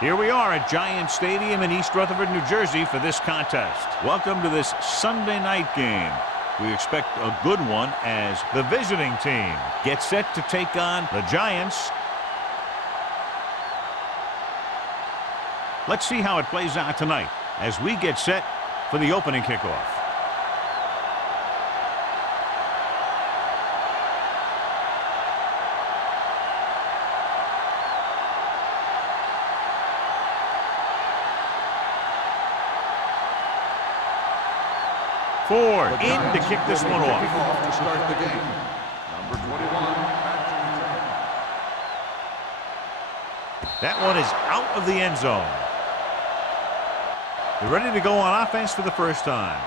Here we are at Giant Stadium in East Rutherford, New Jersey for this contest. Welcome to this Sunday night game. We expect a good one as the visiting team gets set to take on the Giants. Let's see how it plays out tonight as we get set for the opening kickoff. Ford in to kick this one off. To start the game. Number 21. That one is out of the end zone. They're ready to go on offense for the first time.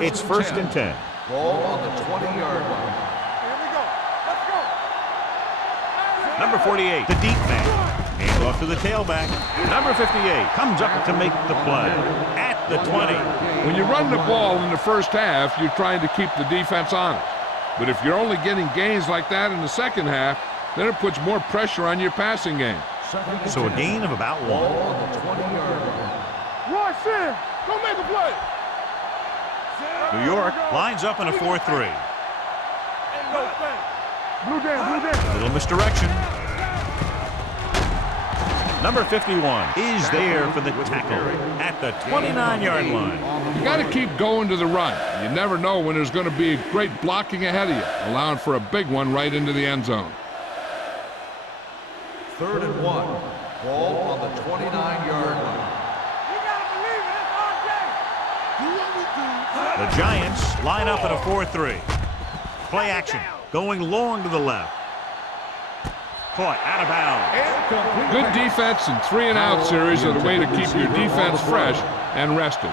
It's first and 10. Ball on the 20-yard line. Here we go. Let's go. Number 48, the deep man. Hand off to the tailback. Number 58 comes up to make the play at the 20. When you run the ball in the first half, you're trying to keep the defense honest. But if you're only getting gains like that in the second half, then it puts more pressure on your passing game. So a gain of about Ball 1. on the 20-yard line. Roy, Finn, go make a play. New York lines up in a 4-3. Blue down, blue down. Little misdirection. Number 51 is there for the tackle at the 29-yard line. You got to keep going to the run. You never know when there's going to be great blocking ahead of you, allowing for a big one right into the end zone. 3rd and 1. Ball on the 29-yard line. The Giants line up in a 4-3. Play action. Going long to the left. Caught out of bounds. Good defense and 3-and-out series are the way to keep your defense fresh and rested.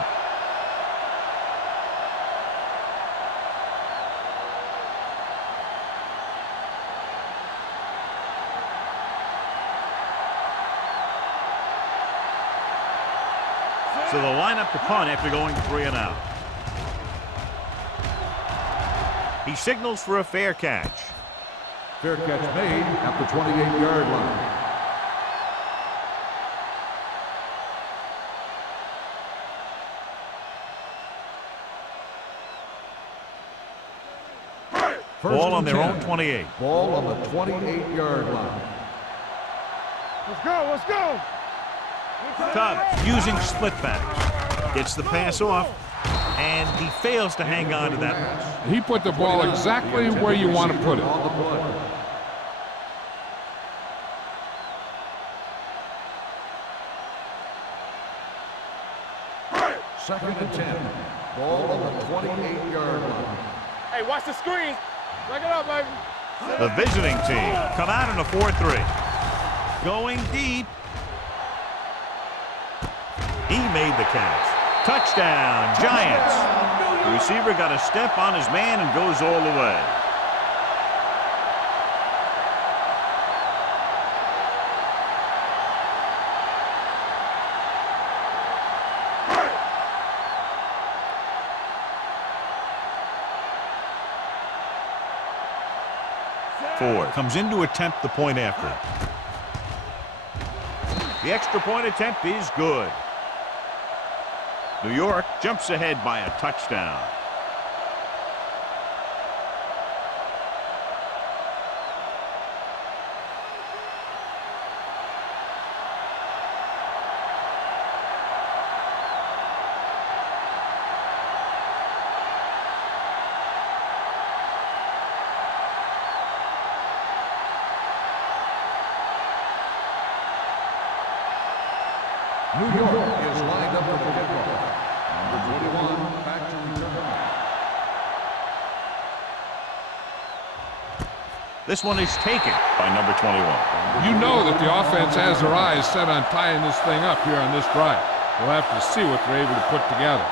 So they'll line up to punt after going 3-and-out. He signals for a fair catch. Fair catch made at the 28-yard line. Ball on their own 28. Ball on the 28-yard line. Let's go, let's go. Tubbs using split backs. Gets the pass off, and he fails to hang on to that one. He put the ball exactly where you want to put it. On the play. Second and 10. Ball on the 28-yard line. Hey, watch the screen. Back it up, baby. The visiting team come out in a 4-3. Going deep. He made the catch. Touchdown, Giants. The receiver got a step on his man and goes all the way. Ford comes in to attempt the point after. The extra point attempt is good. New York jumps ahead by a touchdown. New York is lined up for the kickoff. Number 21, back to return. This one is taken by number 21. You know that the offense has their eyes set on tying this thing up here on this drive. We'll have to see what they're able to put together.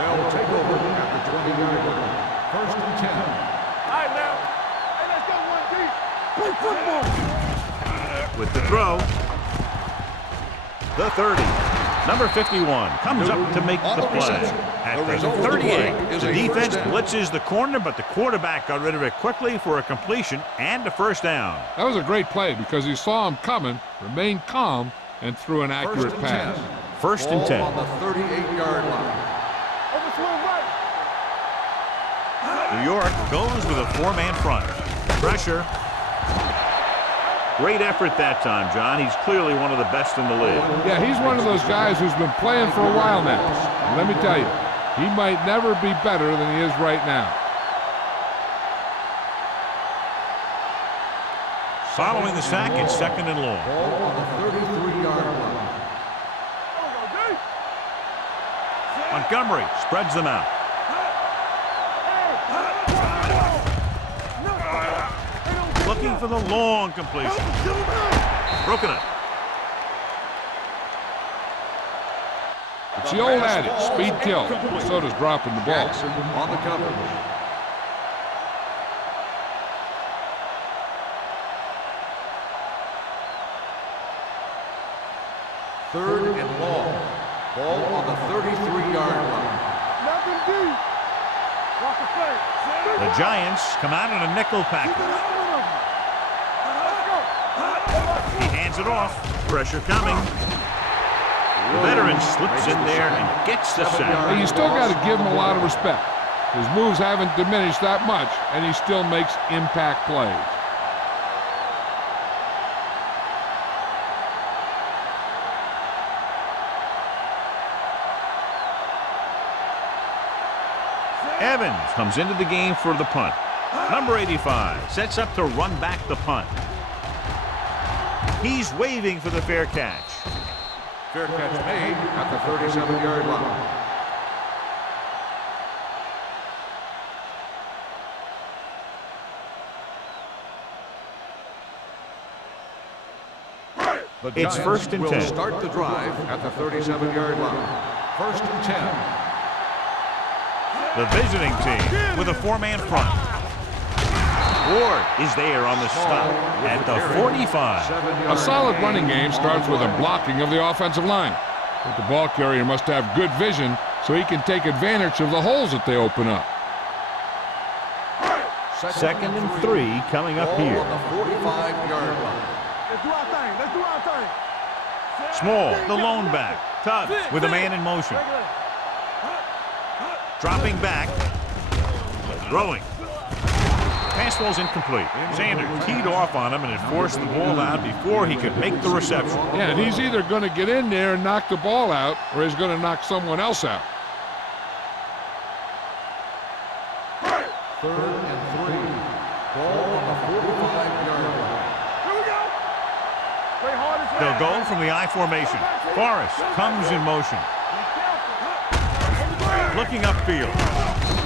They'll take over at the 20-yard line. First and 10. All right, now. Hey, let's go one deep. Play football. With the throw. The 30. Number 51 comes up to make the play. At the 38, the defense blitzes the corner, but the quarterback got rid of it quickly for a completion and a first down. That was a great play because he saw him coming, remained calm, and threw an accurate pass. First and 10. On the 38-yard line. Over swing right. New York goes with a four-man front. Pressure. Great effort that time, John. He's clearly one of the best in the league. Yeah, he's one of those guys who's been playing for a while now. And let me tell you, he might never be better than he is right now. Following the sack, it's second and long. Ball on the 33-yard line. Montgomery spreads them out. Looking for the long completion. Broken up. It's the old adage, speed kills. So does dropping the ball. Jackson on the coverage. Third and long. Ball on the 33-yard line. Nothing deep. Walk the play. The Giants come out in a nickel package. He hands it off. Pressure coming. The veteran slips in there and gets the sack. Hey, you still got to give him a lot of respect. His moves haven't diminished that much, and he still makes impact plays. Evans comes into the game for the punt. Number 85 sets up to run back the punt. He's waving for the fair catch. Fair catch made at the 37-yard line. The It's Giants first and will 10. start the drive at the 37-yard line. First and 10. The visiting team with a four-man front. Ward is there on the stop at the 45. A solid running game starts with a blocking of the offensive line. But the ball carrier must have good vision so he can take advantage of the holes that they open up. Second and 3 coming up Ball here. on the 45-yard line. Let's do our thing. Let's do our thing. Small, the lone back. Tubbs with a man in motion. Dropping back. Throwing. Pass ball's incomplete. Sanders teed off on him and had forced the ball out before he could make the reception. Yeah, and he's either going to get in there and knock the ball out, or he's going to knock someone else out. Third and 3. Ball on the 45-yard line. Here we go. Play hard as They'll go from the I formation. Forrest comes in motion. Looking upfield.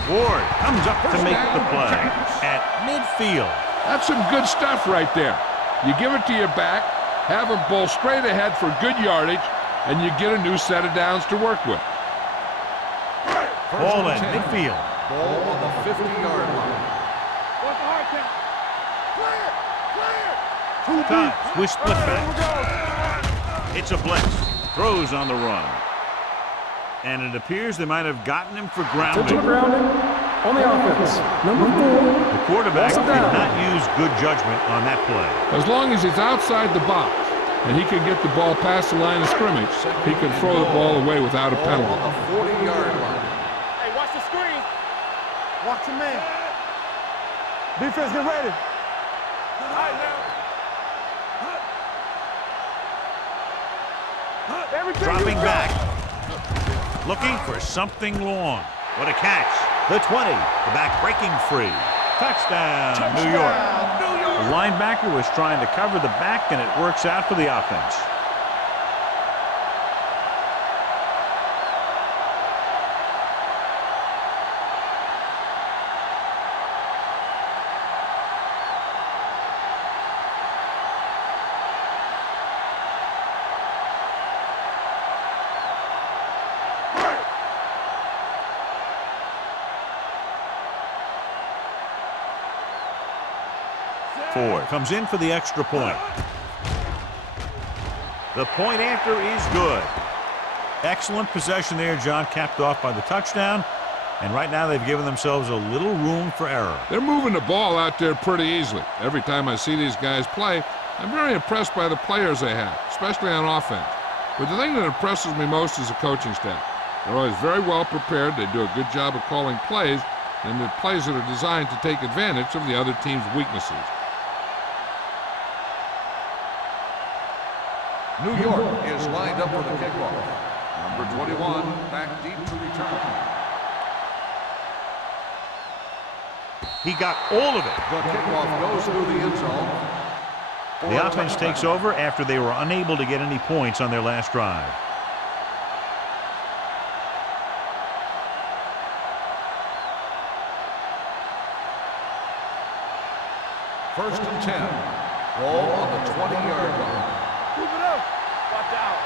Ward comes up to make the play at midfield. That's some good stuff right there. You give it to your back, have him pull straight ahead for good yardage, and you get a new set of downs to work with. Ball at midfield. Ball on the 50-yard line. What's the hard count? Clear. Tubbs with split back. It's a blitz. Throws on the run. And it appears they might have gotten him for grounding. Intentional grounding on the offense. Number 4. The quarterback did not use good judgment on that play. As long as he's outside the box and he can get the ball past the line of scrimmage, he can throw the ball away without a Ball penalty. on the 40-yard line. Hey, watch the screen. Watch the man. Defense, get ready. All right, now. Everything Dropping you got. back. Looking for something long. What a catch. The 20. The back breaking free. Touchdown, New York. The linebacker was trying to cover the back, and it works out for the offense. 4. Comes in for the extra point. The point after is good. Excellent possession there, John, capped off by the touchdown. And right now they've given themselves a little room for error. They're moving the ball out there pretty easily. Every time I see these guys play, I'm very impressed by the players they have, especially on offense. But the thing that impresses me most is the coaching staff. They're always very well prepared. They do a good job of calling plays, and the plays that are designed to take advantage of the other team's weaknesses. New York is lined up for the kickoff. Number 21, back deep to return. He got all of it. The kickoff goes through the end zone. The offense takes over after they were unable to get any points on their last drive. First and 10. Ball on the 20-yard line. Keep it up. Watch out.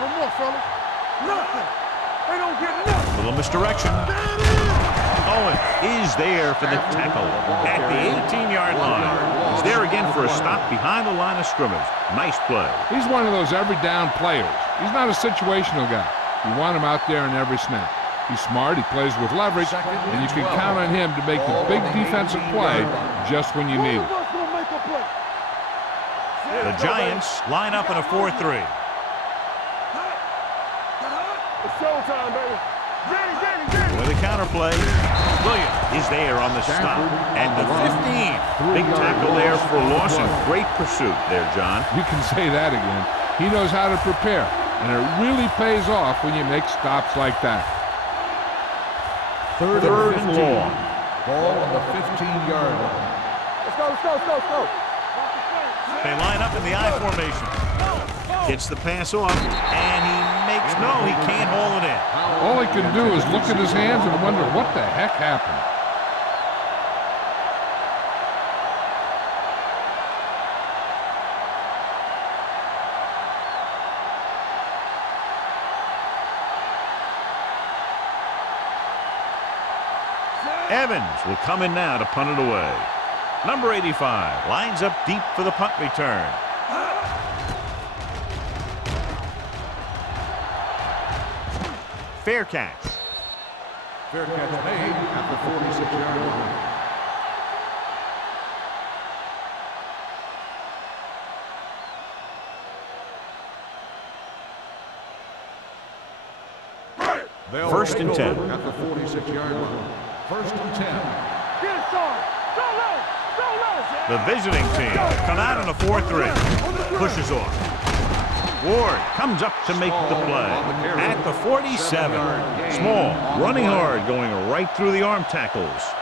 No more, fellas. Nothing. They don't get nothing. Little misdirection. Owen is there for the tackle at the 18-yard line. He's there again for a stop behind the line of scrimmage. Nice play. He's one of those every-down players. He's not a situational guy. You want him out there in every snap. He's smart, he plays with leverage, and you can count on him to make the big defensive play just when you need it. The Giants line up in a 4-3. It's showtime, baby. With a counterplay, Williams is there on the stop. And the 15. Big tackle there for loss and great pursuit there, John. You can say that again. He knows how to prepare, and it really pays off when you make stops like that. Third and long. Ball on the 15-yard line. Let's go. They line up in the I formation. Gets the pass off, and he can't haul it in. All he can do is look at his hands and wonder what the heck happened. Evans will come in now to punt it away. Number 85 lines up deep for the punt return. Fair catch. Fair catch made at the 46-yard line. First and 10. At the 46-yard line. First and 10. Get it, Sean. Go low. The visiting team come out in a 4-3. Pushes off. Ward comes up to make the play at the 47. Small, running hard, going right through the arm tackles.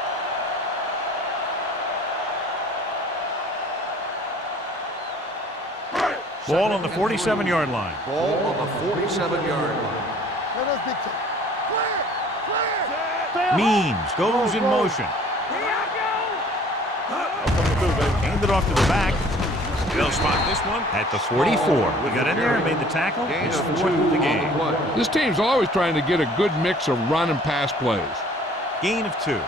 Ball on the 47-yard line. Ball on the 47-yard line. Means goes in motion. Hand it off to the back. They'll spot this one at the 44. We got in there and made the tackle. It's 4th of the game. This team's always trying to get a good mix of run and pass plays. Gain of 2.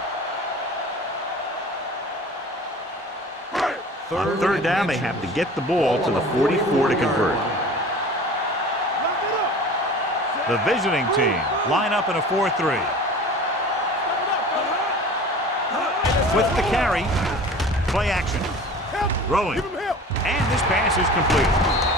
On third down, they have to get the ball to the 44 to convert. The visiting team line up in a 4-3. With the carry, play action. Throwing. And this pass is complete.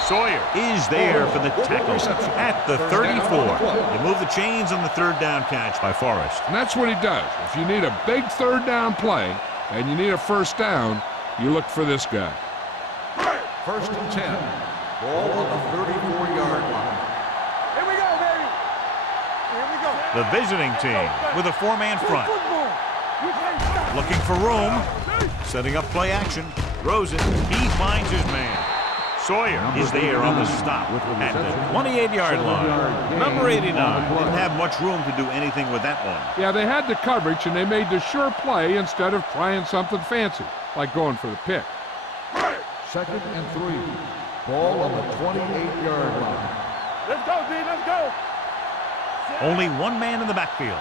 Sawyer is there for the tackle at the 34. They move the chains on the third down catch by Forrest. And that's what he does. If you need a big third down play and you need a first down, you look for this guy. First and 10. Ball on the 34-yard line. Here we go, baby. Here we go. The visiting team with a 4-man front. Looking for room. Setting up play action. Throws it. He finds his man. Sawyer is there on the stop at the 28-yard line. Number 89 didn't have much room to do anything with that one. Yeah, they had the coverage, and they made the sure play instead of trying something fancy, like going for the pick. Second and 3. Ball on the 28-yard line. Let's go, D. Let's go. Only one man in the backfield.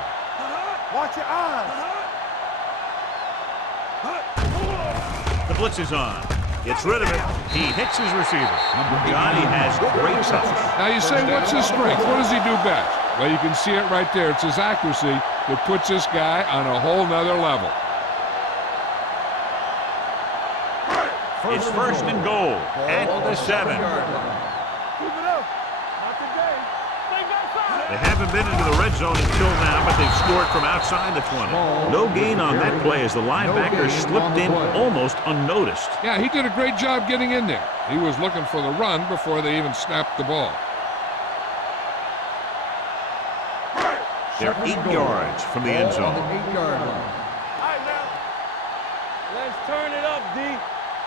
Watch your eyes. The blitz is on. Gets rid of it. He hits his receiver. Johnny has great touch. Now you say, what's his strength? What does he do best? Well, you can see it right there. It's his accuracy that puts this guy on a whole nother level. It's first and goal at the 7. Keep it up. Not today. They haven't been into the red zone until now, but they've scored from outside the 20. No gain on that play as the linebacker slipped in almost unnoticed. Yeah, he did a great job getting in there. He was looking for the run before they even snapped the ball. They're 8 yards from the end zone. All right, now. Let's turn it up, D.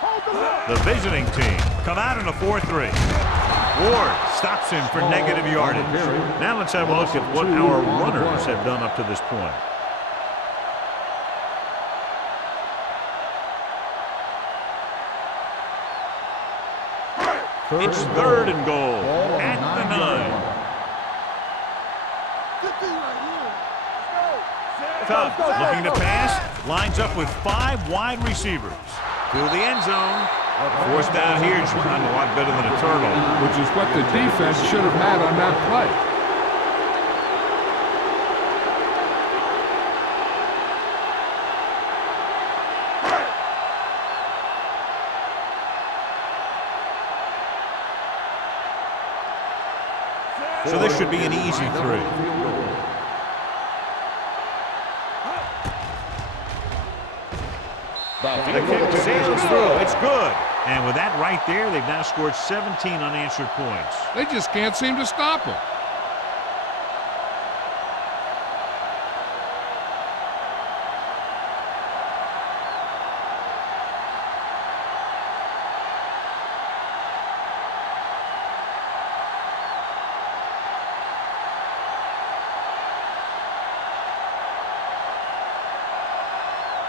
Hold the line. The visiting team come out in a 4-3. Ward stops him for negative yardage. Now let's have a look at what our runners have done up to this point. It's third and goal at the 9. Tough, looking to pass, lines up with 5 wide receivers. To the end zone. Fourth down here is run a lot better than a turnover. Which is what the defense should have had on that play. So this should be an easy 3. The kick sails through. It's good. And with that right there, they've now scored 17 unanswered points. They just can't seem to stop him.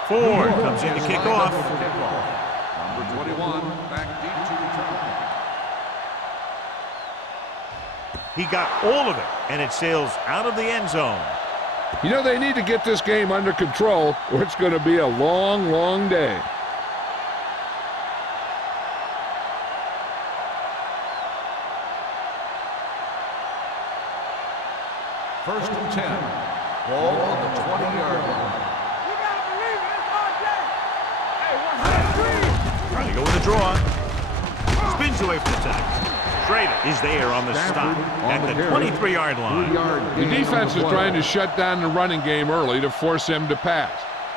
Ford comes in to kick off. Number 21, back deep to return. He got all of it, and it sails out of the end zone. You know, they need to get this game under control, or it's going to be a long, long day. First and 10. Ball on the 20-yard line. Trying to go with a draw. Spins away from the tackle. Schrader is there on the stop at the 23-yard line. The defense is trying to shut down the running game early to force him to pass.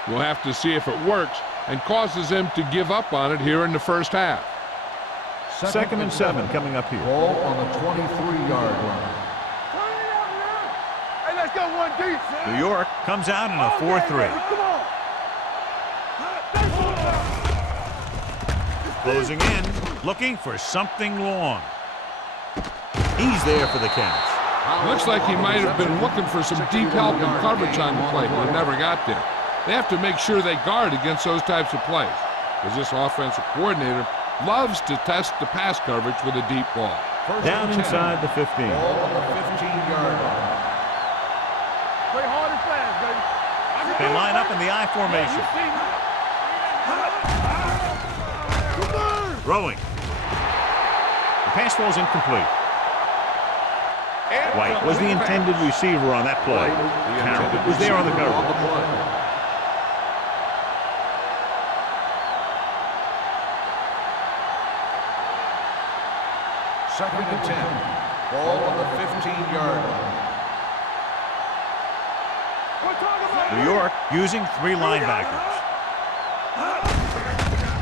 We'll have to see if it works and causes him to give up on it here in the first half. Second and 7 coming up here. Ball on the 23-yard line. Hey, let's go one deep. New York comes out in a 4-3. Come on. Closing in, looking for something long. He's there for the catch. Looks like he might have been looking for some deep help and coverage on the play, but never got there. They have to make sure they guard against those types of plays, because this offensive coordinator loves to test the pass coverage with a deep ball. Down inside the 15. Ball on the 15-yard line. Play hard and fast, baby. They line up in the I formation. Throwing. The pass falls incomplete. White was the intended receiver on that play. Carroll was there on the coverage. Second and 10. Ball on the 15-yard line. New York using 3 linebackers.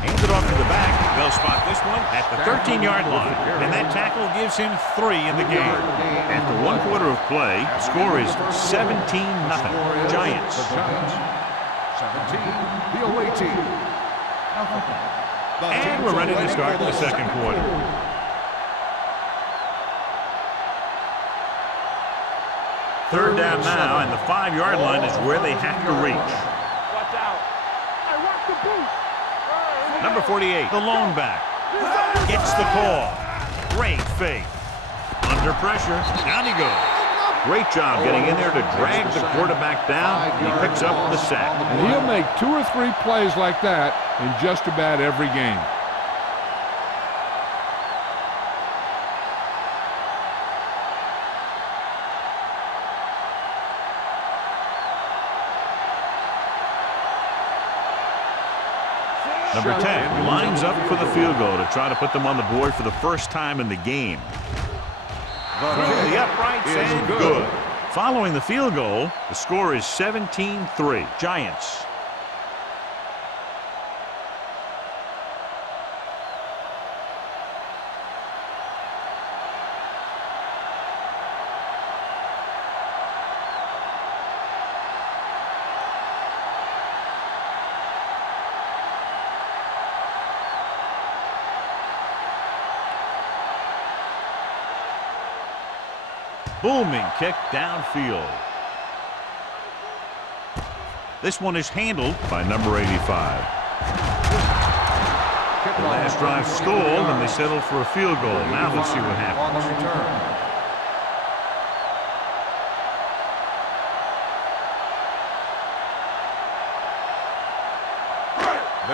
Hands it off to the back. They'll spot this one at the 13-yard line. And that tackle gives him 3 in the game. After 1 quarter of play, the score is 17-0. Giants. The Giants. 17. The away team. And we're ready to start the second quarter. Third down now, and the 5-yard line is where they have to reach. Watch out. Hey, watch the boot. Number 48, the lone back, gets the call. Great fake. Under pressure, down he goes. Great job getting in there to drag the quarterback down, and he picks up the sack. And he'll make 2 or 3 plays like that in just about every game. Number 10 lines up for the field goal to try to put them on the board for the first time in the game. Through the uprights and good. Following the field goal, the score is 17-3. Giants. Booming kick downfield. This one is handled by number 85. The last drive stalled, and they settled for a field goal. Now let's see what happens.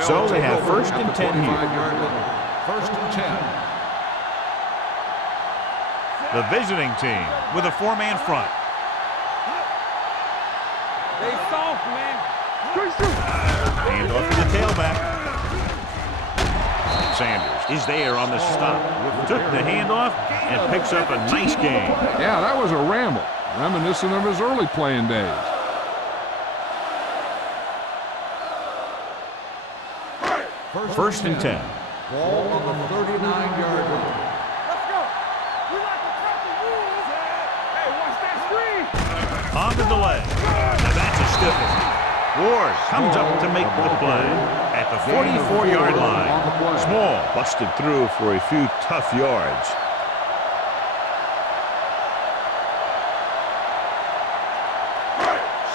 So they have first and 10 here. First and 10. The visiting team with a four-man front. They soft, man. Hand off to the tailback. Sanders is there on the stop. Took the handoff and picks up a nice gain. Yeah, that was a ramble, reminiscent of his early playing days. First and 10. Ball on the 39-yard line. On the delay. Now that's a stiff one. Ward comes up to make the play at the 44-yard line. Small busted through for a few tough yards.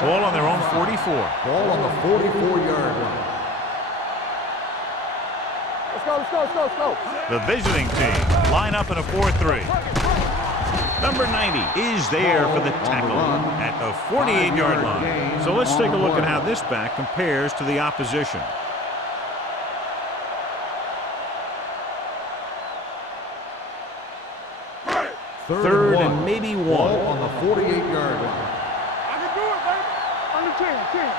Ball on their own 44. Ball on the 44-yard line. Let's go. The visiting team line up in a 4-3. Number 90 is there for the tackle at the 48-yard line. So let's take a look at how this back compares to the opposition. Third and maybe one. Ball on the 48-yard line. I can do it, baby. Under 10.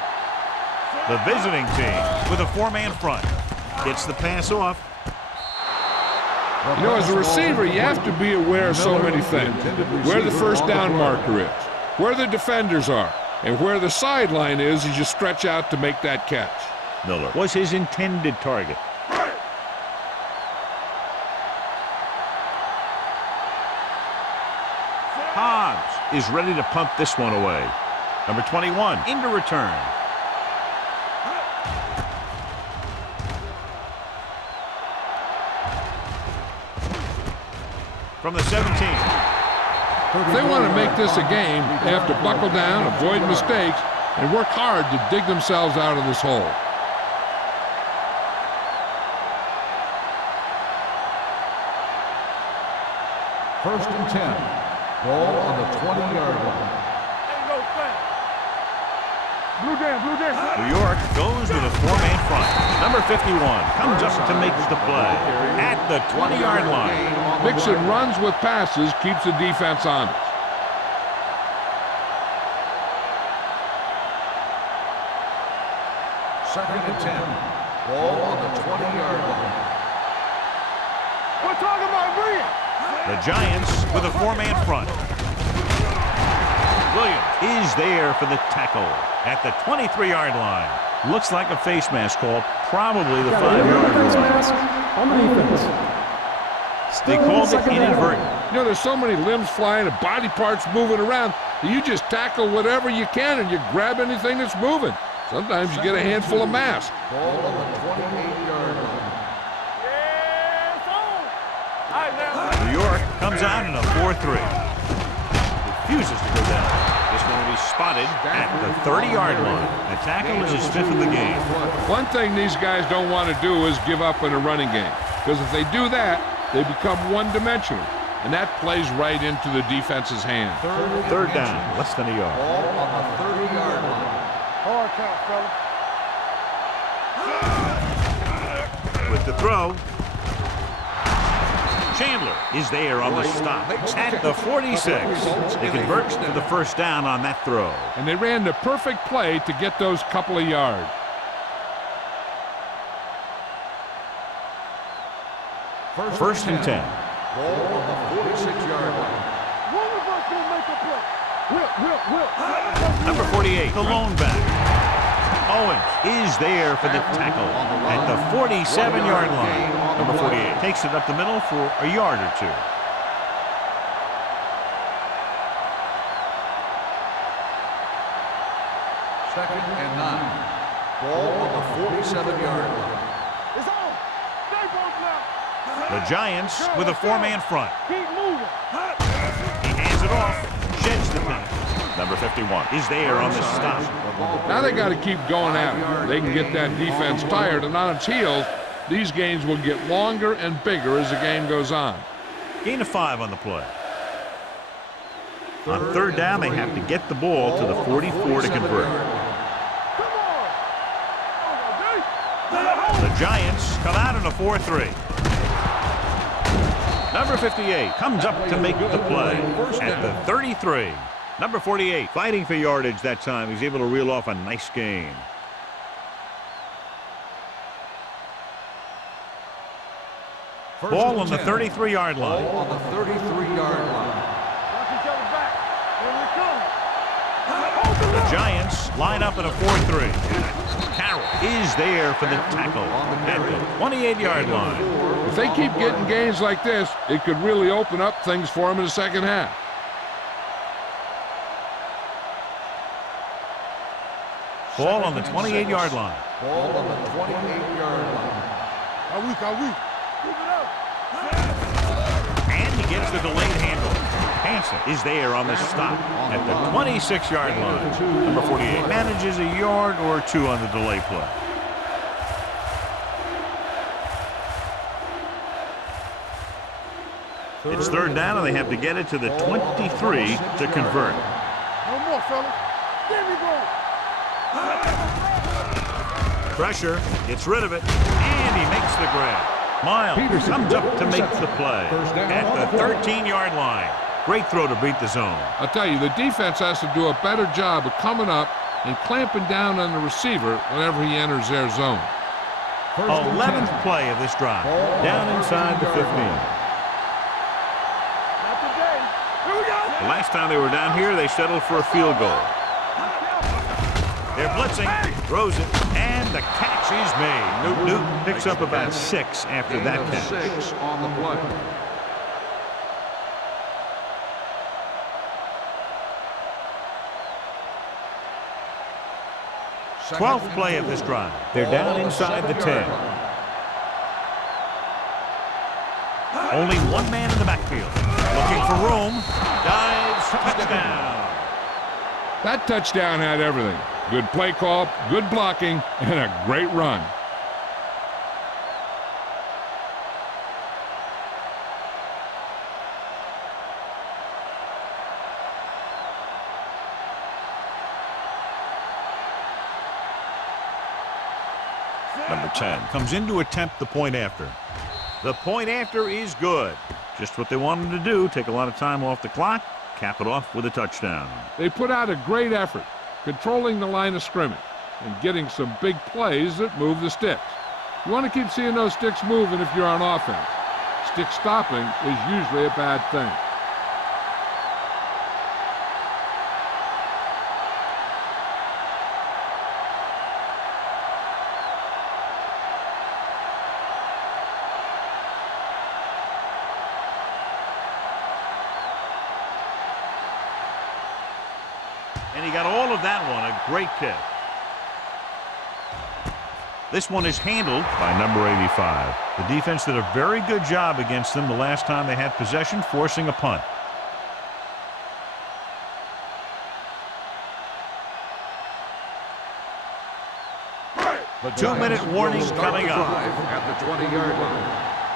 The visiting team with a four-man front gets the pass off. You know, as a receiver, you have to be aware of so many things. Where the first down marker is, where the defenders are, and where the sideline is as you stretch out to make that catch. Miller was his intended target. Hobbs is ready to punt this one away. Number 21 into return. From the 17. If they want to make this a game, they have to buckle down, avoid mistakes, and work hard to dig themselves out of this hole. First and 10. Ball on the 20-yard line. New York goes with a four-man front. Number 51 comes up to make the play at the 20-yard line. Mixon runs with passes, keeps the defense honest. Second and 10. Ball on the 20-yard line. We're talking about brilliant. The Giants with a four-man front. Williams is there for the tackle at the 23-yard line. Looks like a face mask call, probably the 5-yard line. On the defense. They called it inadvertent. You know, there's so many limbs flying and body parts moving around that you just tackle whatever you can and you grab anything that's moving. Sometimes you get a handful of mass. Ball on the 28-yard line. New York comes out in a 4-3. Refuses to go down. This one will be spotted at the 30-yard line. The tackle is his fifth of the game. One thing these guys don't want to do is give up in a running game, because if they do that, they become one-dimensional, and that plays right into the defense's hand. Third down, less than a yard. Ball on the 30-yard line. Hard count, fella. to throw. Chandler is there on the stop at the 46. They convert to the first down on that throw. And they ran the perfect play to get those couple of yards. First and 10. Ball on the 46-yard line. One of us will make a play. Will. Number 48, the lone back. Owens is there for the tackle at the 47-yard line. Number 48 takes it up the middle for a yard or two. Second and 9. Ball on the 47-yard line. It's on. Stay both now. The Giants with a four-man front. Keep moving. He hands it off, sheds the pass. Number 51 is there on the stop. Now they got to keep going at it. They can get that defense tired, and on its heels, these games will get longer and bigger as the game goes on. Gain of 5 on the play. On third down, they have to get the ball to the 44 to convert. The Giants come out in a 4-3. Number 58 comes up to make the play at the 33. Number 48 fighting for yardage that time. He's able to reel off a nice gain. Ball on the 33-yard line. Ball on the 33-yard line. Watch each other back. Here we come. The Giants line up in a 4-3. Carroll is there for the tackle at the 28-yard line. If they keep getting gains like this, it could really open up things for them in the second half. Ball on the 28-yard line. Ball on the 28-yard line. Are we? Keep it up. And he gets the delayed handle. Hansen is there on the stop at the 26-yard line. Number 48 manages a yard or two on the delay play. It's third down, and they have to get it to the 23 to convert. No more, fellas. There we go. Pressure, gets rid of it, and he makes the grab. Miles comes up to make the play at the 13-yard line. Great throw to beat the zone. I'll tell you, the defense has to do a better job of coming up and clamping down on the receiver whenever he enters their zone. 11th play of this drive, down inside the 15. Not today. Here we go. The last time they were down here, they settled for a field goal. They're blitzing, throws it, and the catch is made. Newt picks up about 6 after that catch. 6 on the play. Second 12th play of this drive. They're down inside the 10. Only one man in the backfield. Looking for room. Dives, touchdown. That touchdown had everything. Good play call, good blocking, and a great run. Number 10 comes in to attempt the point after. The point after is good. Just what they wanted to do. Take a lot of time off the clock. Cap it off with a touchdown. They put out a great effort, controlling the line of scrimmage and getting some big plays that move the sticks. You want to keep seeing those sticks moving if you're on offense. Stick stopping is usually a bad thing. And he got all of that one. A great kick. This one is handled by number 85. The defense did a very good job against them the last time they had possession, forcing a punt. The 2-minute warning will start coming the up. drive at the 20-yard line.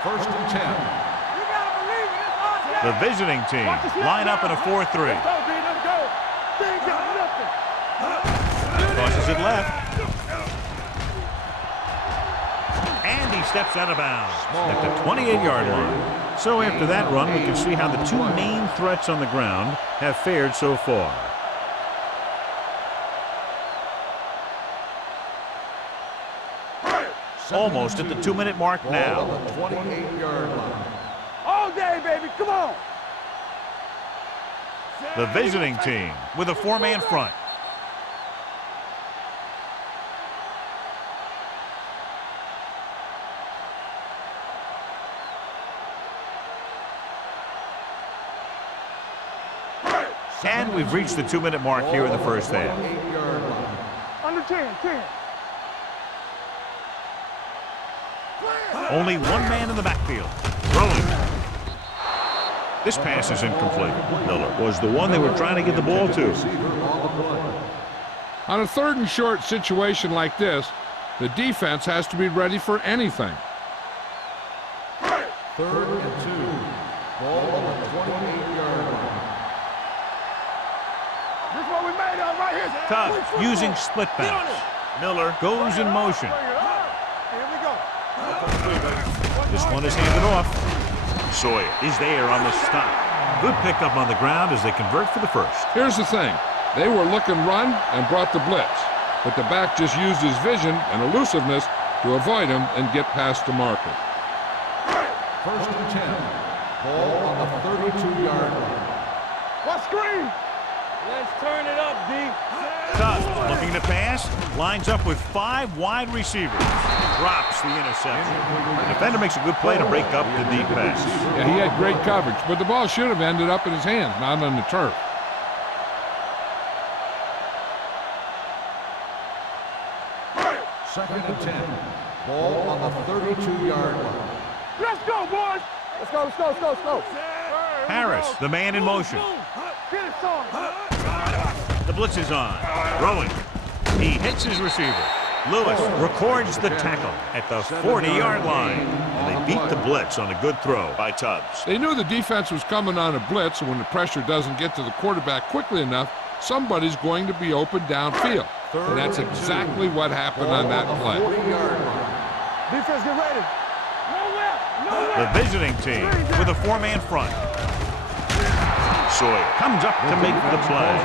First and 10. You gotta believe it. It's us, yeah. The visiting team line up in a 4-3. Let's go, D. Let's go. They ain't got nothing. Tosses it left. And he he steps out of bounds at the 28-yard line. So after that run, we can see how the two main threats on the ground have fared so far. Almost at the 2-minute mark now. 28-yard line. All day, baby. Come on. The visiting team with a 4-man front. And we've reached the 2-minute mark here in the first half. Under 10. Only one man in the backfield. Throwing. This pass is incomplete. Miller was the one they were trying to get the ball to. On a 3rd and short situation like this, the defense has to be ready for anything. 3rd and 2. Ball on the 28-yard line. This is what we made of right here. Tough using split bounce. Miller goes in motion. Here we go. This one is handed off. Sawyer is there on the stop. Good pickup on the ground as they convert for the first. Here's the thing. They were looking run and brought the blitz, but the back just used his vision and elusiveness to avoid him and get past the marker. 1st and 10. Ball on the 32-yard line. What screen? Let's turn it up, D. Tough looking to pass. Lines up with 5 wide receivers. Drops the interception. The defender makes a good play to break up the deep pass. Yeah, he had great coverage, but the ball should have ended up in his hands, not on the turf. 2nd and 10. Ball on the 32-yard line. Let's go, boys. Let's go. Harris, the man in motion. Get it, son. The blitz is on. Throwing. He hits his receiver. Lewis records the tackle at the 40-yard line. And they beat the blitz on a good throw by Tubbs. They knew the defense was coming on a blitz, and when the pressure doesn't get to the quarterback quickly enough, somebody's going to be open downfield. And that's exactly what happened on that play. Defense, get ready. The visiting team with a 4-man front. Sawyer comes up to make the play.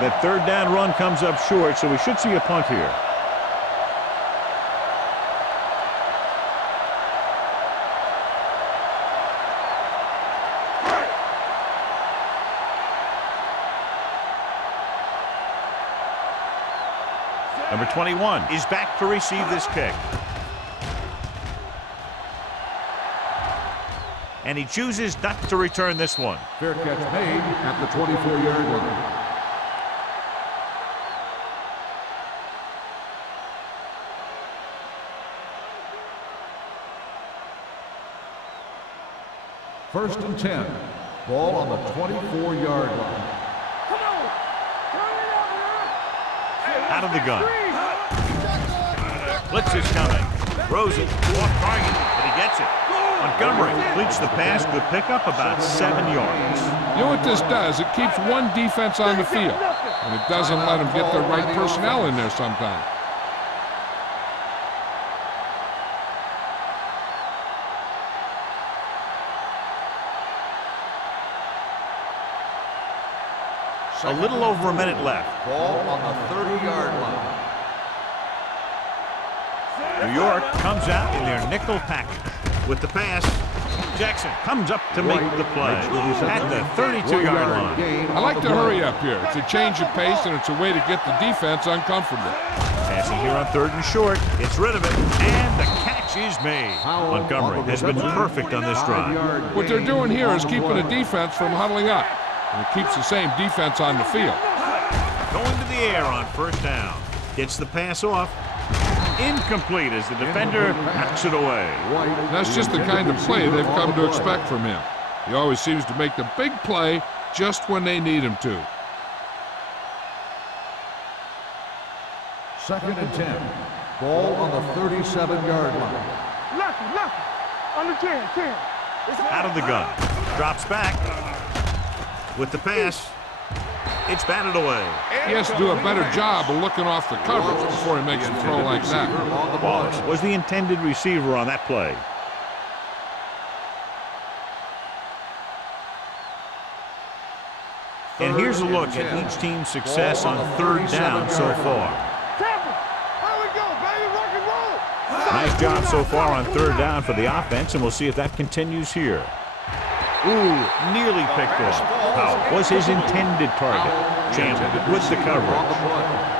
That 3rd down run comes up short, so we should see a punt here. Number 21 is back to receive this kick. And he chooses not to return this one. Fair catch made at the 24-yard line. First and 10. Ball on the 24-yard line. Come on. Turn it up, man. Out of the gun. Blitz is coming. Throws it. Off target. And he gets it. Montgomery completes the pass. Good pickup, about 7 yards. You know what this does? It keeps one defense on the field, and it doesn't let them get the right personnel in there sometimes. A little over a minute left. Ball on the 30-yard line. New York comes out in their nickel package. With the pass, Jackson comes up to make the play at the 32-yard line. I like to hurry up here. It's a change of pace, and it's a way to get the defense uncomfortable. Passing here on 3rd and short. Gets rid of it, and the catch is made. Montgomery has been perfect on this drive. What they're doing here is keeping the defense from huddling up, and it keeps the same defense on the field. Going to the air on 1st down. Gets the pass off. Incomplete as the defender knocks it away. That's just the kind of play they've come to expect from him. He always seems to make the big play just when they need him to. 2nd and 10. Ball on the 37-yard line. Lucky. Under 10. Out of the gun. Drops back. With the pass. It's batted away. He has to do a better job of looking off the coverage before he makes a throw like that. Wallace was the intended receiver on that play. And here's a look at each team's success on third down so far. Nice job so far on third down for the offense, and we'll see if that continues here. Ooh, nearly picked off. Powell was his intended target. Chandler with the coverage.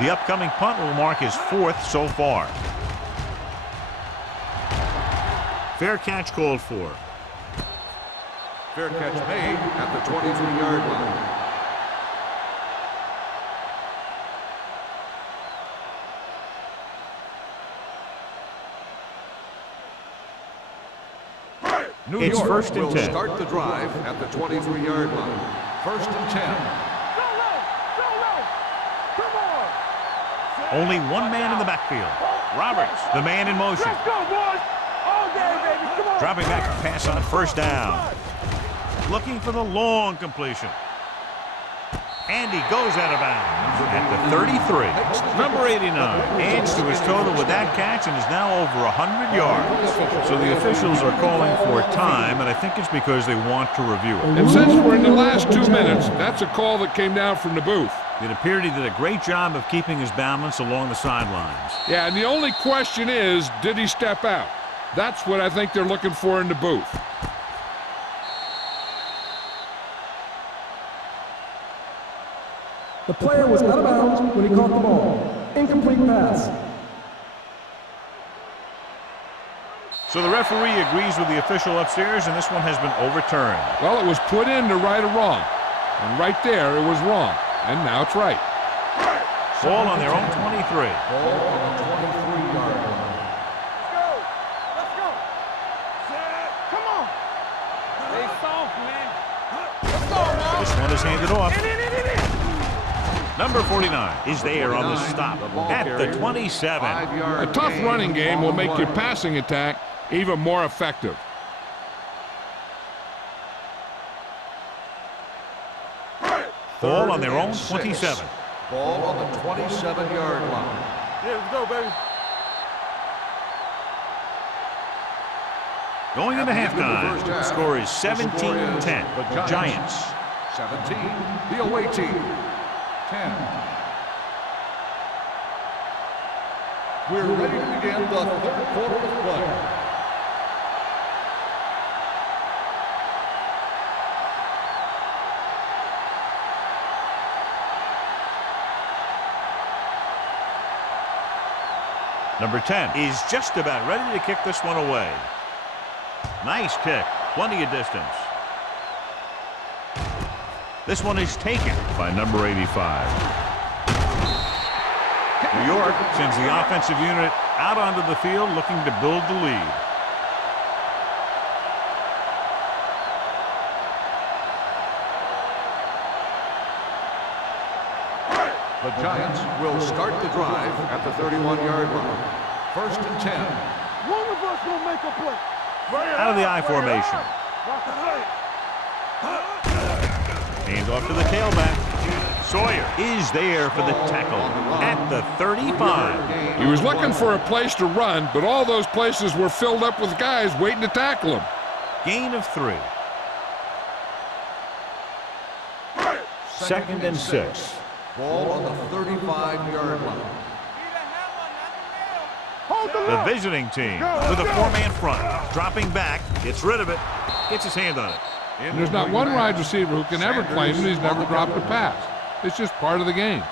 The upcoming punt will mark his 4th so far. Fair catch called for. Fair catch made at the 23-yard line. New It's York first and will 10. Start the drive at the 23-yard line. First and 10. Only one man in the backfield. Roberts, the man in motion. Let's go, boys! All day, baby. Come on. Dropping back to pass on first down. Looking for the long completion. And he goes out of bounds at the 33. Number 89 adds to his total with that catch and is now over 100 yards. So the officials are calling for time, and I think it's because they want to review it. And since we're in the last 2 minutes, that's a call that came down from the booth. It appeared he did a great job of keeping his balance along the sidelines. Yeah, and the only question is, did he step out? That's what I think they're looking for in the booth. The player was out of bounds when he caught the ball. Incomplete pass. So the referee agrees with the official upstairs, and this one has been overturned. Well, it was put in to right or wrong. And right there, it was wrong. And now it's right. Ball on their own 23. Ball on the 23-yard line. Let's go. Come on. Stay soft, man. Let's go, man. This one is handed off. Number 49 is there on the stop at the 27. A tough running game will make your passing attack even more effective. Ball on their own 27. Ball on the 27-yard line. Yeah, let's go, baby. Going into halftime, the score is 17-10. The Giants. 17, the away team. 10. We're ready to begin the third quarter of play. Number 10 is just about ready to kick this one away. Nice kick. Plenty of distance. This one is taken by number 85. New York sends the offensive unit out onto the field looking to build the lead. The Giants will start the drive at the 31-yard line. First and 10. One of us will make a play. Out of the I formation. Hand off to the tailback. Sawyer is there for the tackle at the 35. He was looking for a place to run, but all those places were filled up with guys waiting to tackle him. Gain of 3. Second and 6. Ball on the 35-yard line. The visiting team with a 4-man front. Dropping back, gets rid of it, gets his hand on it. And there's not one wide receiver who can ever claim that he's never dropped a pass. It's just part of the game.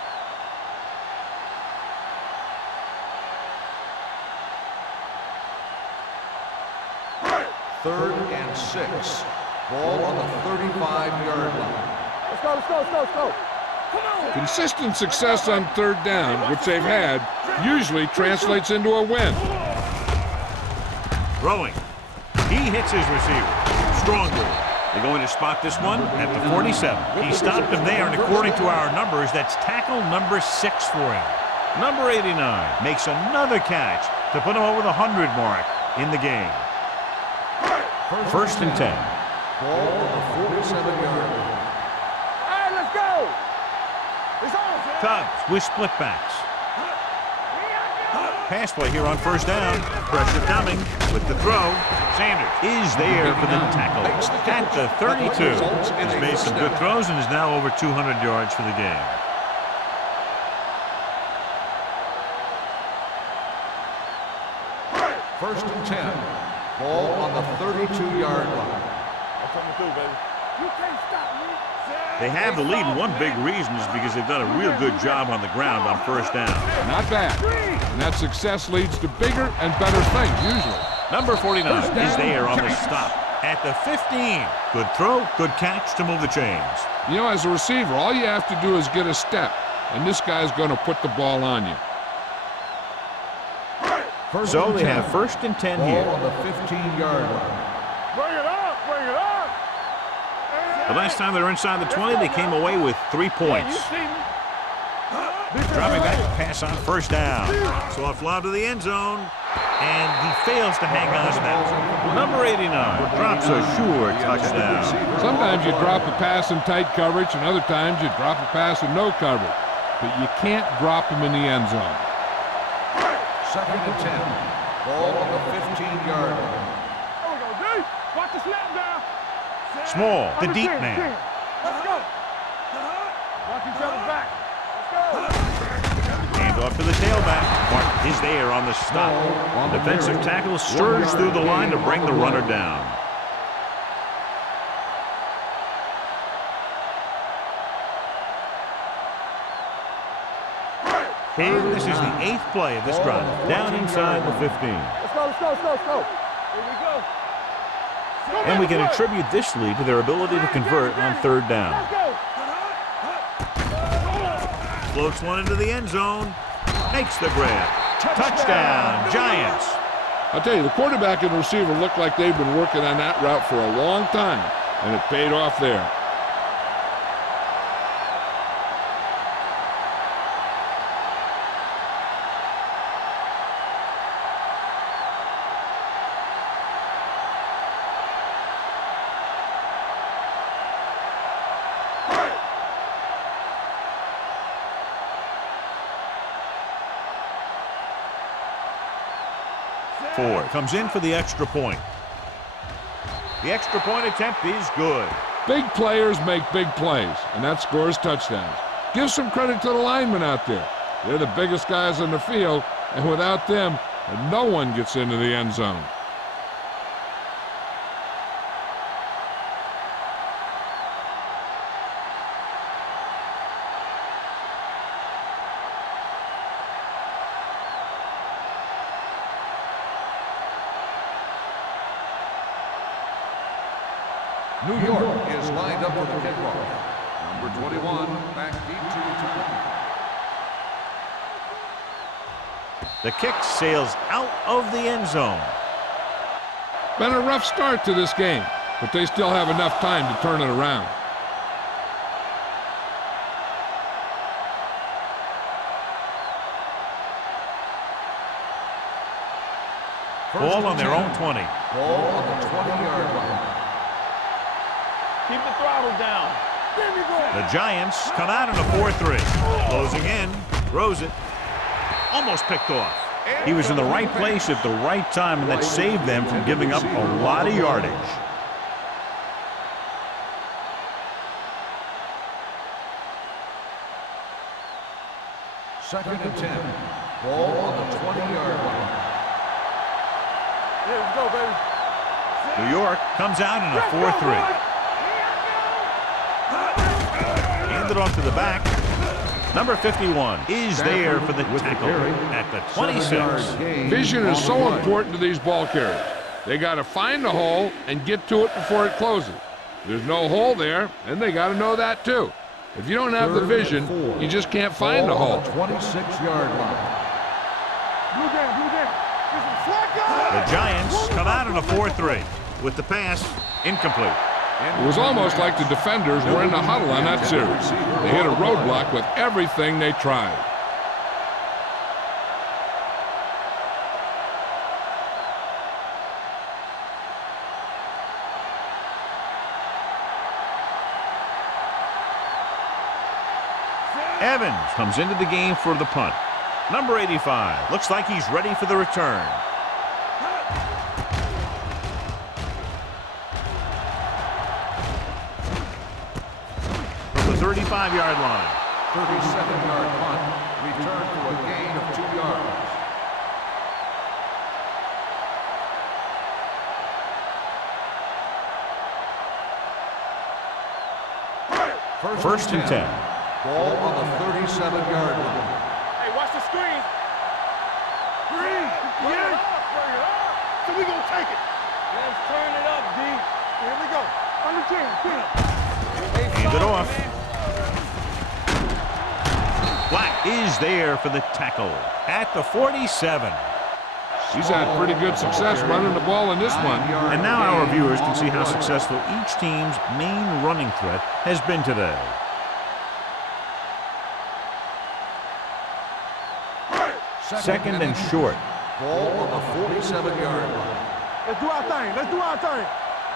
Third and 6. Ball on the 35-yard line. Let's go, let's go, let's go, let's go. Consistent success on third down, which they've had, usually translates into a win. Throwing. He hits his receiver. Strong ball. They're going to spot this one at the 47. He stopped him there, and according to our numbers, that's tackle number 6 for him. Number 89 makes another catch to put him over the 100 mark in the game. First and 10. Ball on the 47-yard line. All right, let's go. It's on, sir. Tubbs with split backs. Pass play here on first down. Pressure coming with the throw. Sanders is there for the tackle at the 32. He's made some good throws and is now over 200 yards for the game. First and 10. Ball on the 32-yard line. That's what I'm gonna do, baby. You can't stop me. They have the lead, and one big reason is because they've done a real good job on the ground on first down. Not bad. And that success leads to bigger and better things, usually. Number 49 is there on the stop at the 15. Good throw, good catch to move the chains. You know, as a receiver, all you have to do is get a step, and this guy's going to put the ball on you. So they have first and 10 here. Ball on the 15-yard line. Bring it up, bring it up. The last time they were inside the 20, they came away with 3 points. You see me? Dropping back to pass on first down. Soft lob to the end zone, and he fails to hang on to that. Number 89 drops a sure touchdown. Sometimes you drop a pass in tight coverage, and other times you drop a pass in no coverage. But you can't drop them in the end zone. Second and 10. Ball on the 15-yard line. There we go, D. Watch the snap down. Small, the deep 10, man. 10. Let's go. Watch each other back. Let's go. Hand off to the tailback. Martin is there on the stop. The defensive tackle surged through the line to bring the runner down. And this is the 8th play of this drive. Down inside the 15. Let's go, let's go, let's go, let's go. Here we go. And we can attribute this lead to their ability to convert on third down. Let's go. Floats one into the end zone. Makes the grab. Touchdown, Giants. I'll tell you, the quarterback and receiver look like they've been working on that route for a long time, and it paid off there. Ford comes in for the extra point. The extra point attempt is good. Big players make big plays, and that scores touchdowns. Give some credit to the linemen out there. They're the biggest guys on the field, and without them, no one gets into the end zone. New York is lined up for the kickoff. Number 21, back deep to return. The kick sails out of the end zone. Been a rough start to this game, but they still have enough time to turn it around. Ball on their own 20. Ball on the 20-yard line. Keep the throttle down. The Giants come out in a 4-3. Closing in, throws it. Almost picked off. He was in the right place at the right time, and that saved them from giving up a lot of yardage. Second and 10. Ball on the 20-yard line. Here we go, baby. New York comes out in a 4-3. Handed off to the back. Number 51 is there for the tackle at the 26. Vision is so important to these ball carriers. They got to find the hole and get to it before it closes. There's no hole there, and they got to know that too. If you don't have the vision, you just can't find the hole. 26-yard line. Blue down, blue down. The Giants come out in a 4-3 with the pass incomplete. It was almost like the defenders were in the huddle on that series. They hit a roadblock with everything they tried. Evans comes into the game for the punt. Number 85 looks like he's ready for the return. From the 35-yard line. 37-yard punt. Return for a gain of 2 yards. First and 10. Ball on the 37-yard line. Hey, watch the screen. Green. Bring it up. Bring it up. So we gonna take it. Let's turn it up, D. Here we go. Under 10. Hand it off. Black is there for the tackle at the 47. He's had pretty good success running the ball in this one. And now our viewers can see how successful each team's main running threat has been today. Second and short. Ball on the 47-yard line. Let's do our thing. Let's do our thing.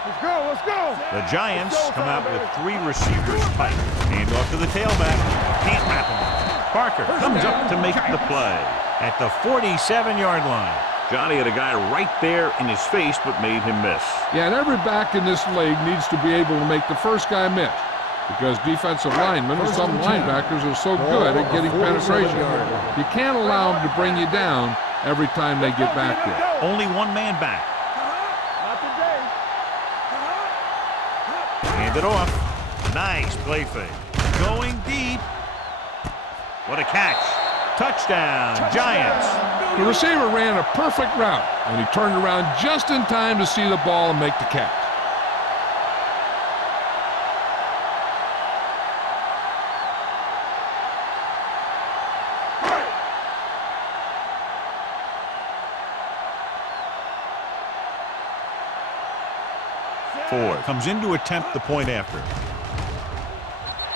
Let's go. Let's go. The Giants come out with 3 receivers tight. Hand off to the tailback. Can't wrap him up. Parker comes up to make the play at the 47-yard line. Johnny had a guy right there in his face but made him miss. Yeah, and every back in this league needs to be able to make the first guy miss, because defensive linemen and some linebackers are so good at getting penetration. You can't allow them to bring you down every time they get back there. Only one man back. Not today. Hand it off. Nice play fake. Going deep. What a catch. Touchdown, Giants. The receiver ran a perfect route, and he turned around just in time to see the ball and make the catch. Ford comes in to attempt the point after.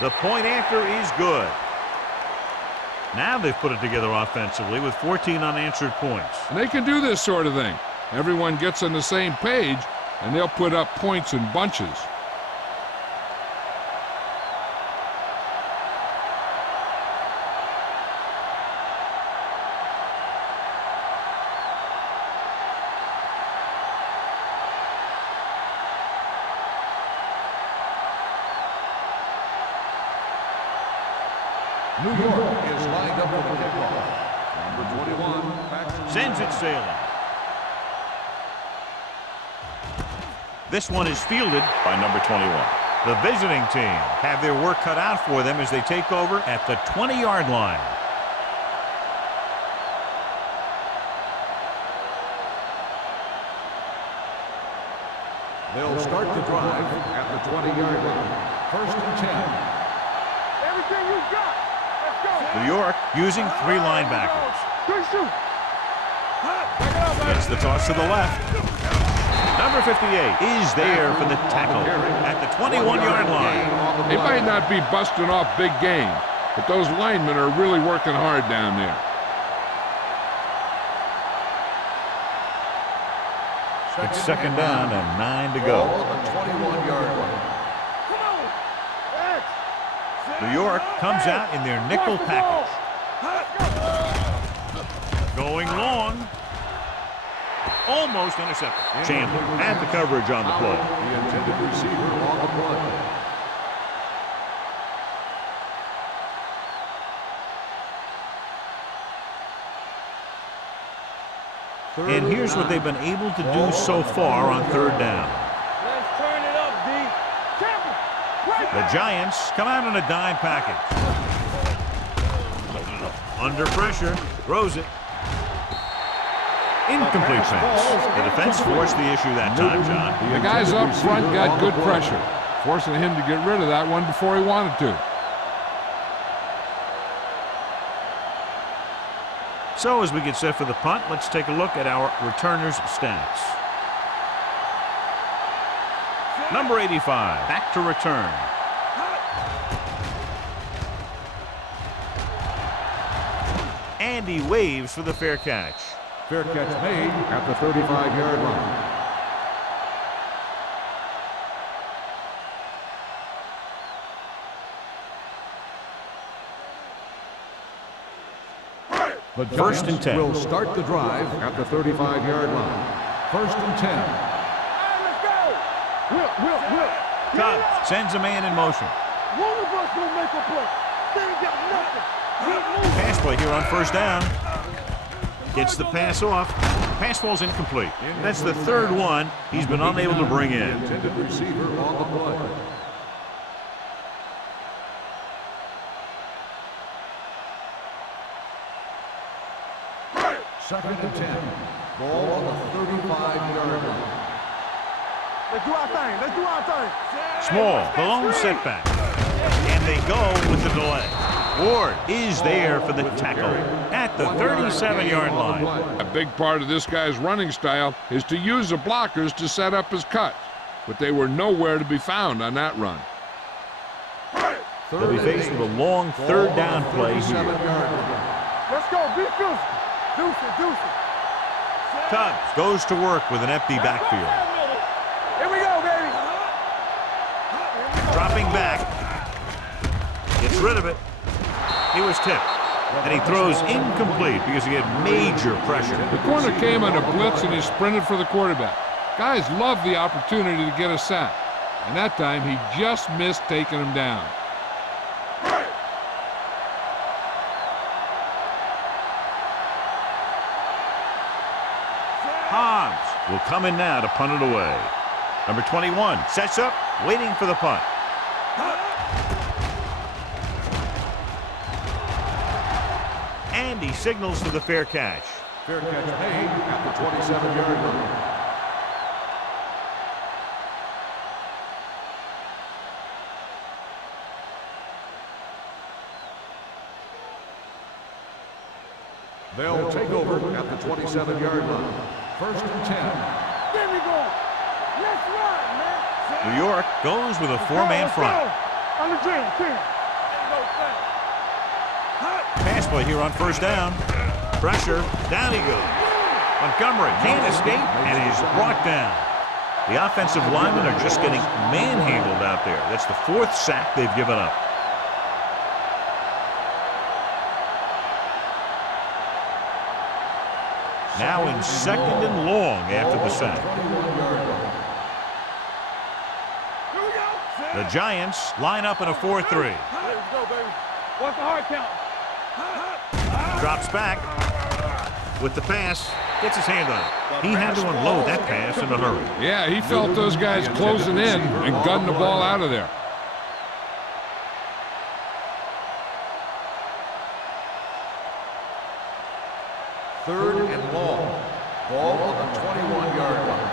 The point after is good. Now they've put it together offensively with 14 unanswered points. And they can do this sort of thing. Everyone gets on the same page, and they'll put up points in bunches. New York is lined up for the kickoff. Number 21, Patrick. Sends it sailing. This one is fielded by number 21. The visiting team have their work cut out for them as they take over at the 20-yard line. They'll start the drive at the 20-yard line. First and 10. Everything you got. Let's go. New York using 3 linebackers. Good shoot. Gets the toss to the left. Number 58 is there for the tackle at the 21-yard line. They might not be busting off big game, but those linemen are really working hard down there. It's second down and 9 to go. Ball on the 21-yard line. New York comes out in their nickel package. Going long. Almost intercepted. Chandler had the coverage on the play. The intended receiver on the play. And here's what they've been able to do so far on third down. Let's turn it up, D. The Giants come out in a dime package. Under pressure, throws it. Incomplete pass. The defense forced the issue that time, John. The guys up front got good pressure, forcing him to get rid of that one before he wanted to. So as we get set for the punt, let's take a look at our returners' stats. Number 85, back to return. And he waves for the fair catch. Fair catch made at the 35-yard line. The First and 10. will start the drive at the 35-yard line. First and 10. Let's go. Whip. Tubb sends a man in motion. One of us will make a play. They ain't got nothing. Keep moving. Pass play here on first down. Gets the pass off. Pass ball's incomplete. That's the third one he's been unable to bring in. Intended receiver on the play. Second and 10. Ball on the 35-yard line. Let's do our thing. Small, the lone setback. And they go with the delay. Ward is there for the tackle at the 37-yard line. A big part of this guy's running style is to use the blockers to set up his cut, but they were nowhere to be found on that run. They'll be faced with a long third down play here. Let's go. Be physical. Deuce it. Tubbs goes to work with an empty backfield. Here we go, baby. Dropping back. Gets rid of it. He was tipped. And he throws incomplete because he had major pressure. The corner came on a blitz and he sprinted for the quarterback. Guys love the opportunity to get a sack, and that time he just missed taking him down. Hobbs will come in now to punt it away. Number 21 sets up, waiting for the punt. And he signals for the fair catch. Fair catch made at the 27-yard line. They'll take over at the 27-yard line. First and 10. There we go. Let's run, man. New York goes with a four-man front. On the jam, team. Pass play here on first down. Pressure. Down he goes. Montgomery can't escape and is brought down. The offensive linemen are just getting manhandled out there. That's the fourth sack they've given up. Now in second and long after the sack. The Giants line up in a 4-3. Let's go, baby. What's the hard count? Drops back with the pass. Gets his hand on it. He had to unload that pass in a hurry. Yeah, he felt those guys closing in and gunned the ball out of there. Third and long. Ball on the 21-yard line.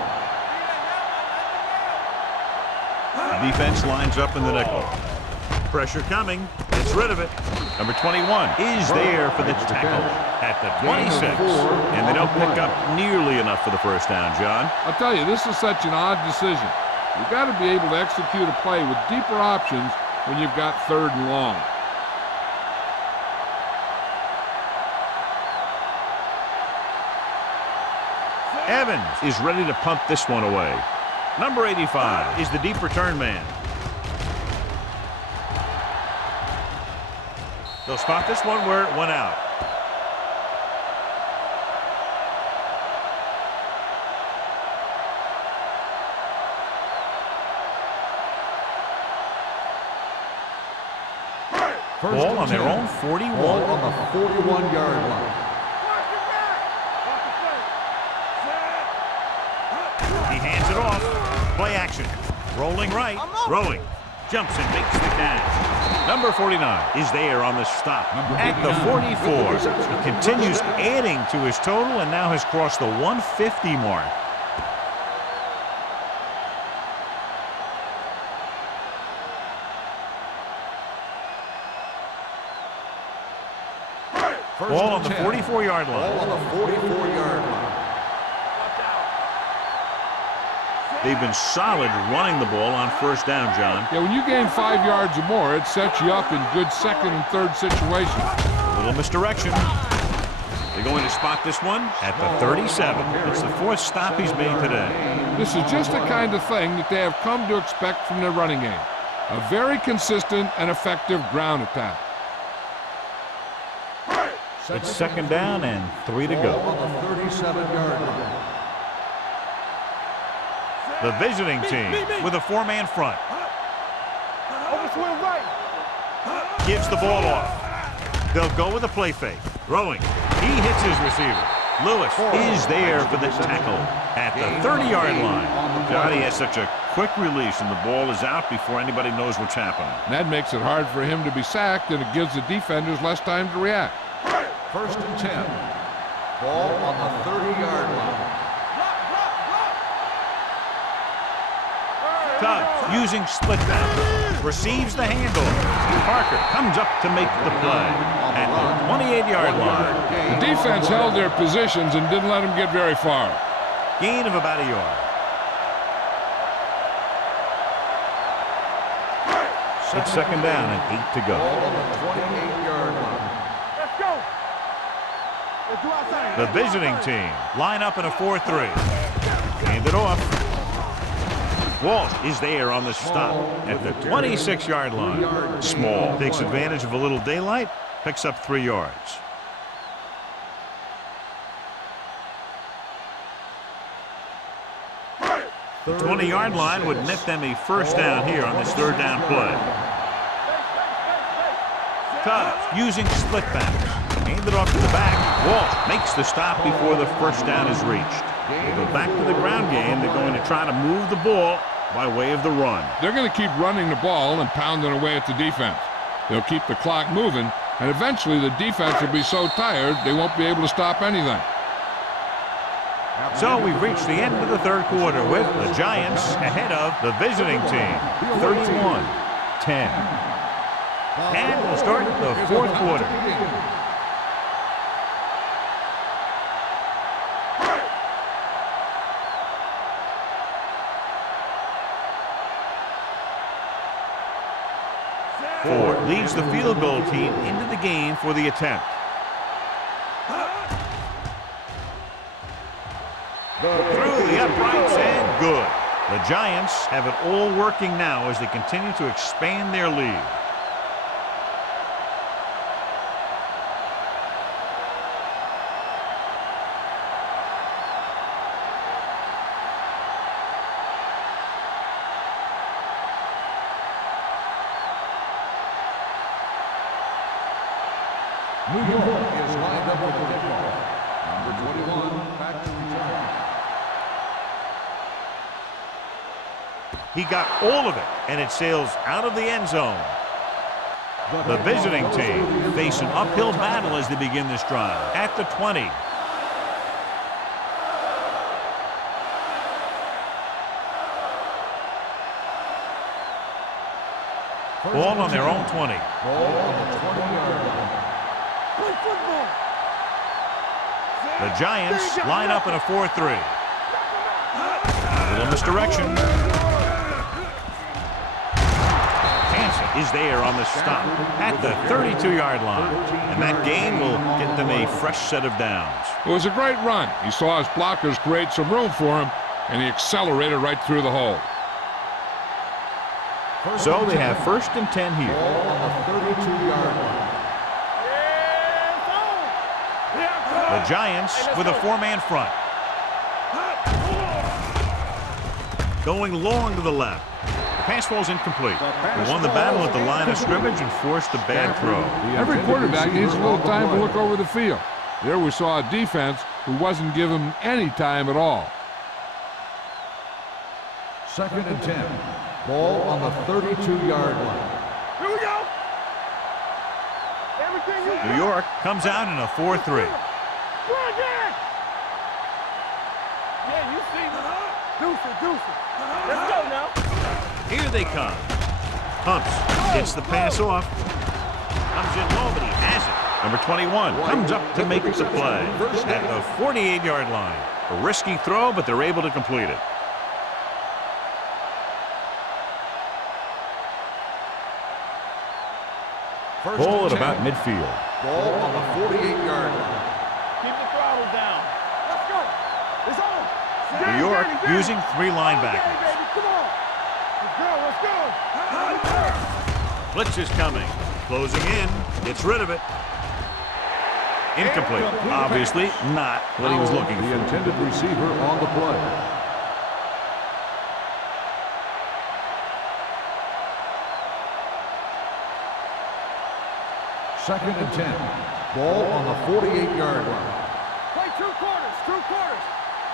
The defense lines up in the nickel. Pressure coming. Gets rid of it. Number 21 is there for the tackle at the 26. And they don't pick up nearly enough for the first down, John. I'll tell you, this is such an odd decision. You've got to be able to execute a play with deeper options when you've got third and long. Evans is ready to punt this one away. Number 85 is the deep return man. They'll spot this one where it went out. Ball on their own 41. Ball on the 41-yard line. He hands it off. Play action. Rolling right. Throwing. Jumps and makes the catch. Number 49 is there on the stop at the 44. He continues adding to his total and now has crossed the 150 mark. Ball on the 44-yard line. Ball on the 44-yard line. They've been solid running the ball on first down, John. Yeah, when you gain 5 yards or more, it sets you up in good second and third situations. A little misdirection. They're going to spot this one at the 37. It's the 4th stop he's made today. This is just the kind of thing that they have come to expect from their running game. A very consistent and effective ground attack. It's 2nd down and 3 to go. On the 37-yard line. The visiting team with a 4-man front. Overswing right. Gives the ball off. They'll go with a play fake. Throwing. He hits his receiver. Lewis is there for the tackle at the 30-yard line. Johnny has such a quick release, and the ball is out before anybody knows what's happening. And that makes it hard for him to be sacked, and it gives the defenders less time to react. 1st and 10. Ball on the 30-yard line. Tubbs using split back. Receives the handoff. Parker comes up to make the play at the 28-yard line. The defense held their positions and didn't let them get very far. Gain of about a yard. It's 2nd down and 8 to go. Ball on the 28-yard line. Let's go. Let's do outside. The visiting team line up in a 4-3. Hand it off. Walsh is there on the stop at the 26-yard line. Small takes advantage of a little daylight, picks up 3 yards. The 20-yard line would net them a 1st down here on this 3rd down play. Tubbs using split backs. Hand it off to the back. Walsh makes the stop before the 1st down is reached. They go back to the ground game. They're going to try to move the ball by way of the run. They're going to keep running the ball and pounding away at the defense. They'll keep the clock moving, and eventually the defense will be so tired they won't be able to stop anything. So we've reached the end of the 3rd quarter with the Giants ahead of the visiting team, 31-10. And we'll start the 4th quarter. Ford leads the field goal team into the game for the attempt. Through the uprights and good. The Giants have it all working now as they continue to expand their lead. New York is lined up with the kickoff. Number 21, back to return. He got all of it, and it sails out of the end zone. The visiting team face an uphill battle as they begin this drive at the 20. Ball on their own 20. Ball on the 20-yard line. Play football. The Giants line up in a 4-3. A little misdirection. Hansen is there on the stop at the 32-yard line. And that gain will get them a fresh set of downs. It was a great run. He saw his blockers create some room for him, and he accelerated right through the hole. So they have 1st and 10 here. Ball on the 32-yard line. The Giants with a 4-man front. Going long to the left. The pass falls incomplete. They won the battle at the line of scrimmage and forced a bad throw. Every quarterback needs a little time to look over the field. There we saw a defense who wasn't given him any time at all. 2nd and 10. Ball on the 32-yard line. Here we go. Everything you New York comes out in a 4-3. Yeah, you see. Deuce it. Let's go now. Here they come. Humps gets the pass off. Comes in low, but he has it. Number 21 comes up to make the play at the 48-yard line. A risky throw, but they're able to complete it. Ball at about midfield. Ball on the 48-yard line. Keep the throttle down. Let's go. It's on. New York using 3 linebackers. Baby, come on. Let's go. Let's go. Blitz is coming. Closing in. Gets rid of it. Incomplete. Obviously not what he was looking The for. intended receiver on the play. Second and 10. Ball on the 48-yard line. Play 2 quarters. 2 quarters.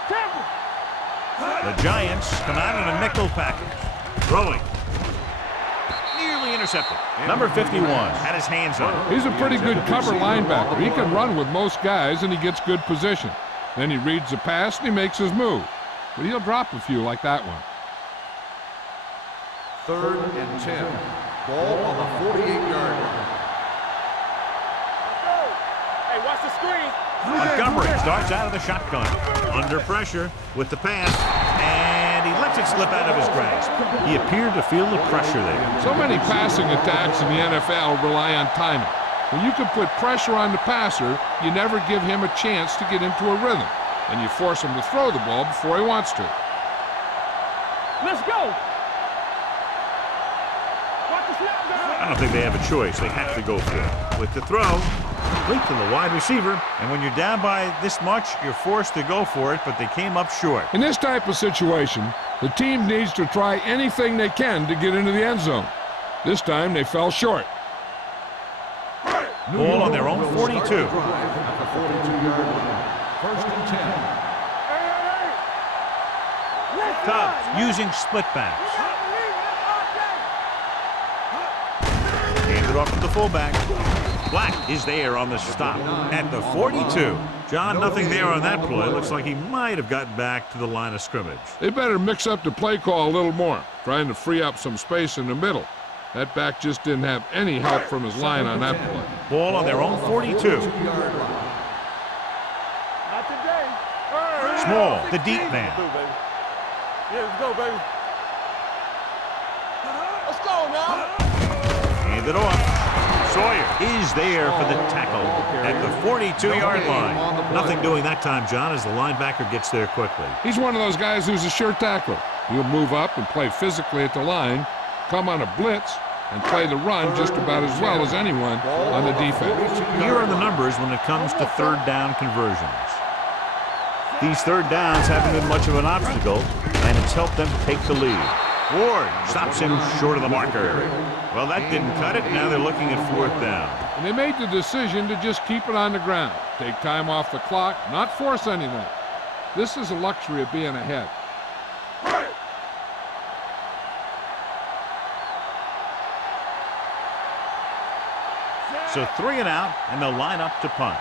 Temple. The Giants come out in a nickel package. Throwing. Nearly intercepted. Number 51 had his hands on it. He's a pretty good cover linebacker. He can run with most guys, and he gets good position. Then he reads the pass, and he makes his move. But he'll drop a few like that one. Third and 10. Ball on the 48-yard line. Hey, watch the screen. Montgomery starts out of the shotgun. Under pressure with the pass, and he lets it slip out of his grasp. He appeared to feel the pressure there. So many passing attacks in the NFL rely on timing. When you can put pressure on the passer, you never give him a chance to get into a rhythm, and you force him to throw the ball before he wants to. Let's go. Watch the snap down. I don't think they have a choice. They have to go for it. With the throw, complete to the wide receiver, and when you're down by this much, you're forced to go for it, but they came up short. In this type of situation, the team needs to try anything they can to get into the end zone. This time, they fell short. Ball on their own 42. At the 42-yard line. First and 10. Cubs using split backs. Hand it off to the fullback. Black is there on the stop at the 42. John, nothing there on that play. Looks like he might have gotten back to the line of scrimmage. They better mix up the play call a little more, trying to free up some space in the middle. That back just didn't have any help from his line on that play. Ball on their own 42. Not today. Small, the deep man. Yeah, let's go, baby. Let's go now. Hand it off. Sawyer is there for the tackle at the 42-yard line. Nothing doing that time, John, as the linebacker gets there quickly. He's one of those guys who's a sure tackler. He'll move up and play physically at the line, come on a blitz, and play the run just about as well as anyone on the defense. Here are the numbers when it comes to third down conversions. These third downs haven't been much of an obstacle, and it's helped them take the lead. Ward stops him short of the marker. Well, that didn't cut it. Now they're looking at 4th down. And they made the decision to just keep it on the ground, take time off the clock, not force anything. This is a luxury of being ahead. So 3 and out, and they'll line up to punt.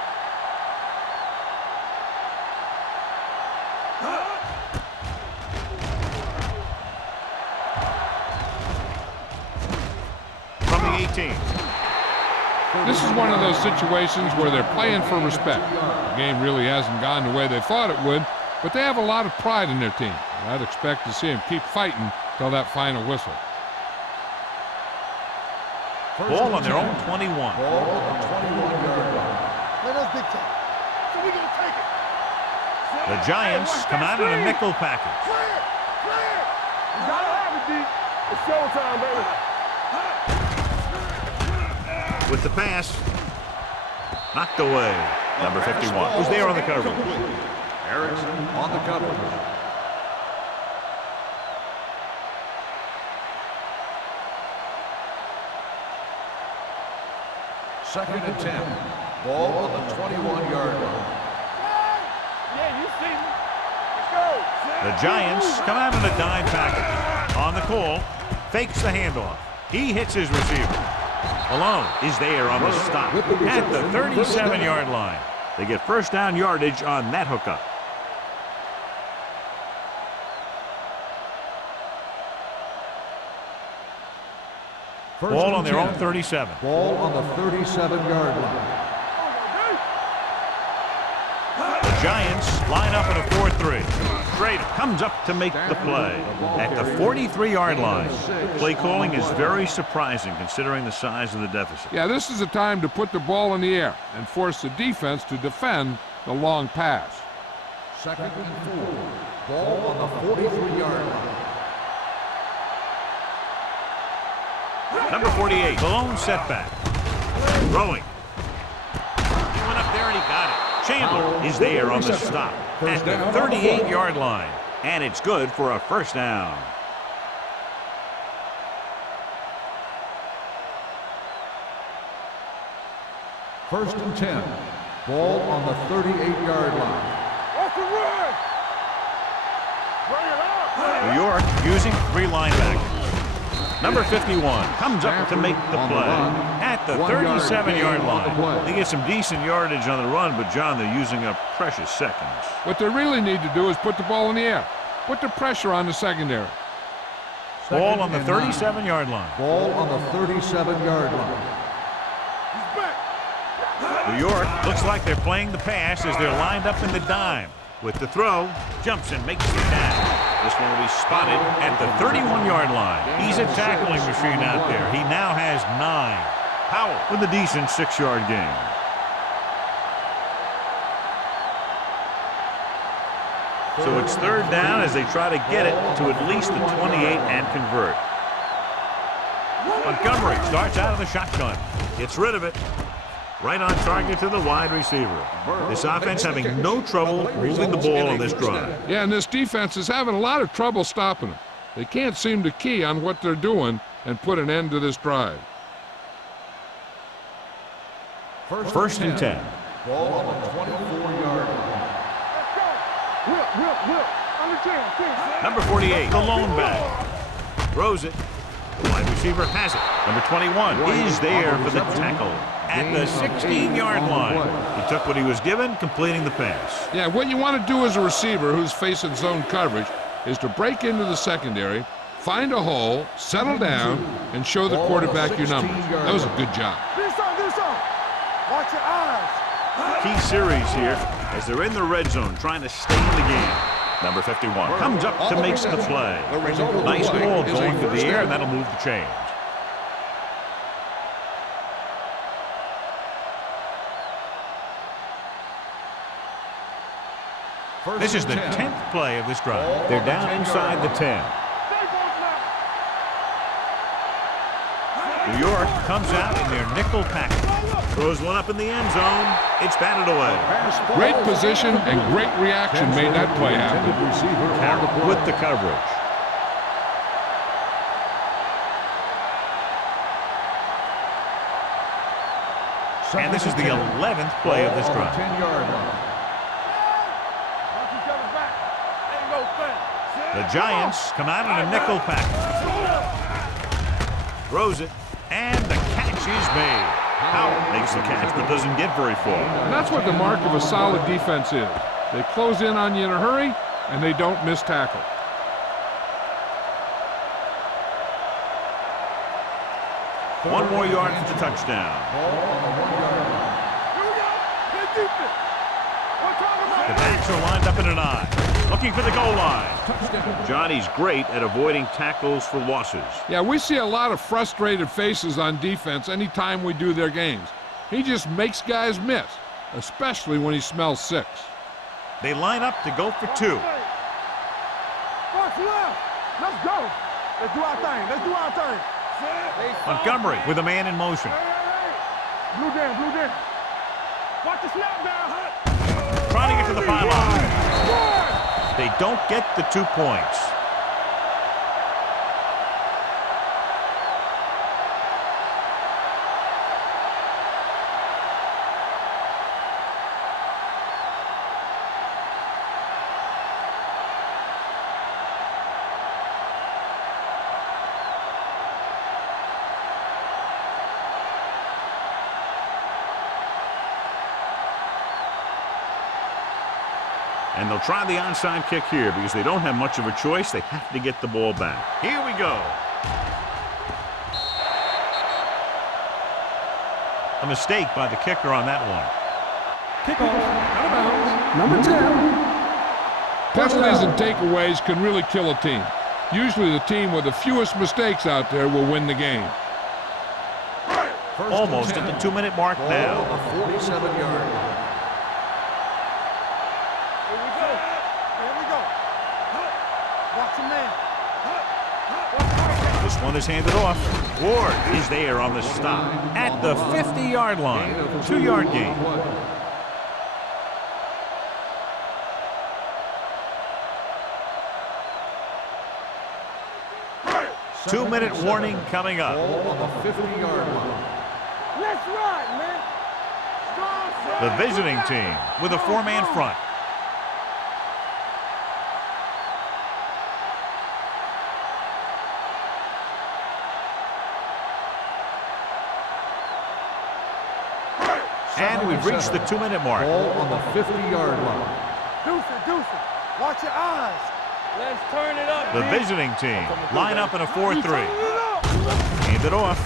From the 18. This is one of those situations where they're playing for respect. The game really hasn't gone the way they thought it would, but they have a lot of pride in their team. I'd expect to see them keep fighting till that final whistle. Ball on their own 21. Ball on the 21-yard line. Let us big time. So we gonna take it. The Giants come out in a nickel package. Clear. Clear. You gotta have it, D. It's showtime, baby. With the pass, knocked away. Number 51 was there on the cover. Erickson on the cover. Second and 10. Ball on the 21-yard line. Yeah, you see me. Let's go. The Giants come out in a dime package. On the call, fakes the handoff. He hits his receiver. Malone is there on the stop at the 37-yard line. They get first down yardage on that hookup. Ball on their own 37. Ball on the 37-yard line. The Giants line up in a 4-3. Strader comes up to make the play at the 43-yard line. Play calling is very surprising considering the size of the deficit. Yeah, this is the time to put the ball in the air and force the defense to defend the long pass. 2nd and 4. Ball on the 43-yard line. Number 48, the lone setback. Throwing. He went up there and he got it. Chandler is there on the stop at the 38-yard line. And it's good for a first down. First and 10. Ball on the 38-yard line. Off the run! Bring it up! New York using 3 linebackers. Number 51 comes up to make the play at the 37-yard line. They get some decent yardage on the run, but, John, they're using up precious seconds. What they really need to do is put the ball in the air. Put the pressure on the secondary. Ball on the 37-yard line. Ball on the 37-yard line. New York looks like they're playing the pass as they're lined up in the dime. With the throw, jumps and makes the catch. This one will be spotted at the 31-yard line. He's a tackling machine out there. He now has 9. Powell with a decent 6-yard gain. So it's 3rd down as they try to get it to at least the 28 and convert. Montgomery starts out of the shotgun. Gets rid of it. Right on target to the wide receiver. This offense having no trouble moving the ball on this drive. Yeah, and this defense is having a lot of trouble stopping them. They can't seem to key on what they're doing and put an end to this drive. First and 10. Ball on the 24-yard line. Whip. On the 10. Number 48, the lone back. Throws it. The wide receiver has it. Number 21 is there for the tackle at the 16-yard line. He took what he was given, completing the pass. Yeah, what you want to do as a receiver who's facing zone coverage is to break into the secondary, find a hole, settle down, and show the quarterback your numbers. That was a good job. Do something. Watch your eyes. Key series here as they're in the red zone trying to stay in the game. Number 51 comes up to make the play. Nice ball going to the air, and that'll move the chains. This is the 10th play of this drive. They're down inside the 10. New York comes out in their nickel package. Throws one up in the end zone. It's batted away. Great position and great reaction made that play happen. Carroll with the coverage. And this is the 11th play of this drive. 10-yard line. The Giants come out in a nickel package. Throws it, and the catch is made. Powell makes the catch but doesn't get very far. And that's what the mark of a solid defense is. They close in on you in a hurry, and they don't miss tackle. One more yard for the touchdown. The backs are lined up in an I, looking for the goal line. Johnny's great at avoiding tackles for losses. Yeah, we see a lot of frustrated faces on defense anytime we do their games. He just makes guys miss, especially when he smells 6. They line up to go for 2. Watch left. Let's go. Let's do our thing. Montgomery with a man in motion. Blue down. Watch the snap down, Hunt. Trying to get to the pylon. They don't get the 2 points. And they'll try the onside kick here because they don't have much of a choice. They have to get the ball back. Here we go. A mistake by the kicker on that one. Kickoff, out of bounds, number 10. Penalties and takeaways can really kill a team. Usually the team with the fewest mistakes out there will win the game. Almost at the 2-minute mark now. Ball on the 47-yard line. Here we go. Here we go. Watch your man. This one is handed off. Ward is there on the stop at the 50-yard line. 2-yard gain. 2-minute warning coming up. Ball on the 50-yard line. Let's ride, man. Strong side. The visiting team with a 4-man front. And we've reached the 2-minute mark. Ball on the 50-yard line. Deuce it, deuce it. Watch your eyes. Let's turn it up. The D. visiting team line up in a 4-3. Turn it up. Hand it off.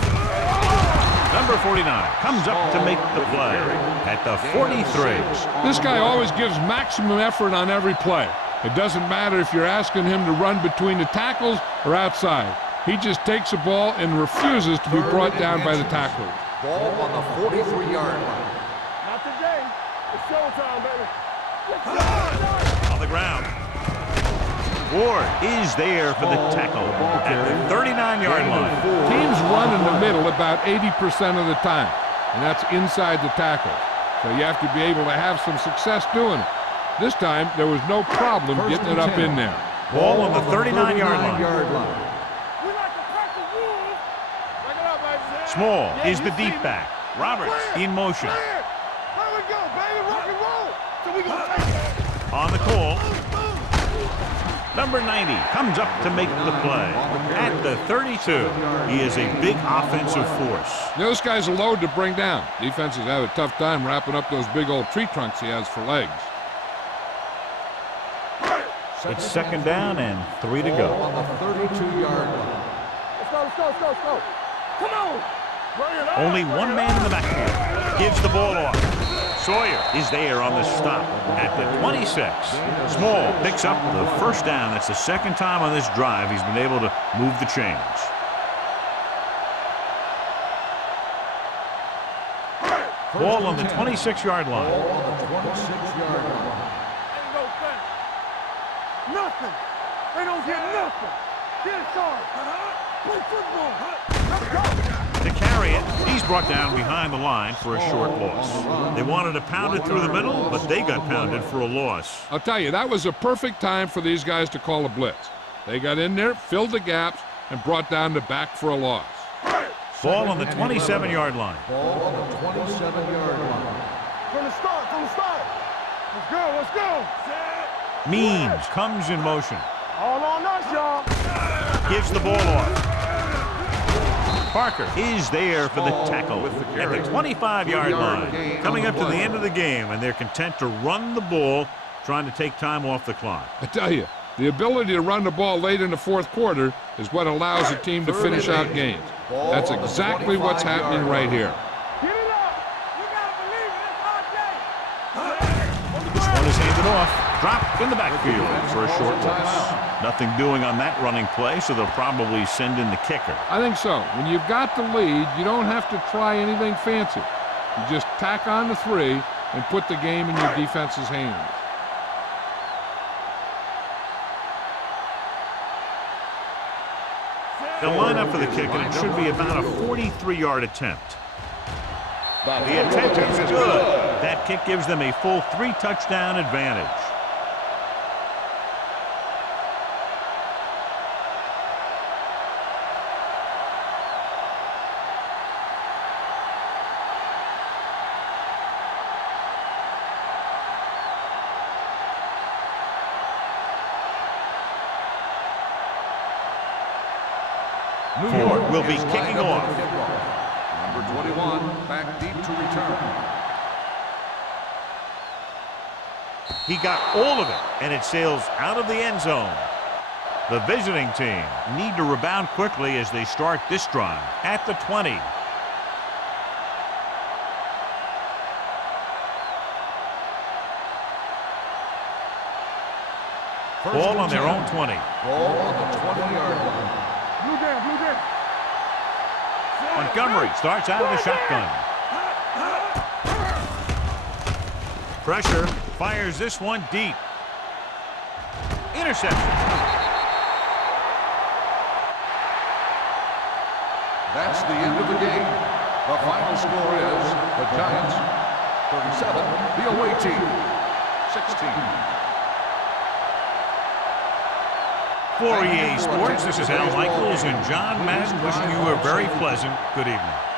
Number 49 comes up to make the play at the 43. This guy always gives maximum effort on every play. It doesn't matter if you're asking him to run between the tackles or outside. He just takes the ball and refuses to be brought down by the tacklers. Ball on the 43-yard line. Not today. It's showtime, baby. On the ground. Ward is there for the tackle at the 39-yard line. Teams run in the middle about 80% of the time, and that's inside the tackle. So you have to be able to have some success doing it. This time, there was no problem getting it up in there. Ball on the 39-yard line. We like to crack the rules. Break it up, baby. Small Yeah, is you the see deep me? back. Roberts in motion. Clear. Where we go, baby? Rock and roll. So we gonna take it. On the call. Number 90 comes up to make the play at the 32. He is a big offensive force. You know, this guy's a load to bring down. Defenses have a tough time wrapping up those big old tree trunks he has for legs. It's second down and 3 to Ball go. on the 32-yard line. Let's go, let's go, let's go, let's go. Come on. Bring it on. Only one man in the backfield. Gives the ball off. Sawyer is there on the stop at the 26. Small picks up the first down. That's the second time on this drive he's been able to move the chains. Ball on the 26-yard line. Ball on the 26-yard line. Ain't no thing. Nothing. They don't get nothing. Get it started. Play football. Let's go. To carry it, he's brought down behind the line for a short loss. They wanted to pound it through the middle, but they got pounded for a loss. I'll tell you, that was a perfect time for these guys to call a blitz. They got in there, filled the gaps, and brought down the back for a loss. Ball on the 27-yard line. Ball on the 27-yard line. From the start, from the start. Let's go, let's go. Means comes in motion. All on us, y'all. Gives the ball off. Parker is there for the tackle at the 25-yard line. Coming up to the end of the game, and they're content to run the ball, trying to take time off the clock. I tell you, the ability to run the ball late in the fourth quarter is what allows a team to finish out games. That's exactly what's happening right here. Get it up. You gotta believe it. It's our day. This one is handed off. Dropped in the backfield for a short loss. Nothing doing on that running play, so they'll probably send in the kicker. I think so. When you've got the lead, you don't have to try anything fancy. You just tack on the 3 and put the game in your defense's hands. They'll line up for the kick, and it should be about a 43-yard attempt. The attempt is good. That kick gives them a full 3-touchdown advantage. Ford will be kicking off. Number 21, back deep to return. He got all of it, and it sails out of the end zone. The visiting team need to rebound quickly as they start this drive at the 20. Ball on their own 20. Ball on the 20-yard line. Blue game, blue game. Montgomery starts out of the shotgun. Pressure, fires this one deep. Interception. That's the end of the game. The final score is the Giants 37, the away team 16. For EA Sports, this is Al Michaels and John Madden wishing you a very pleasant good evening.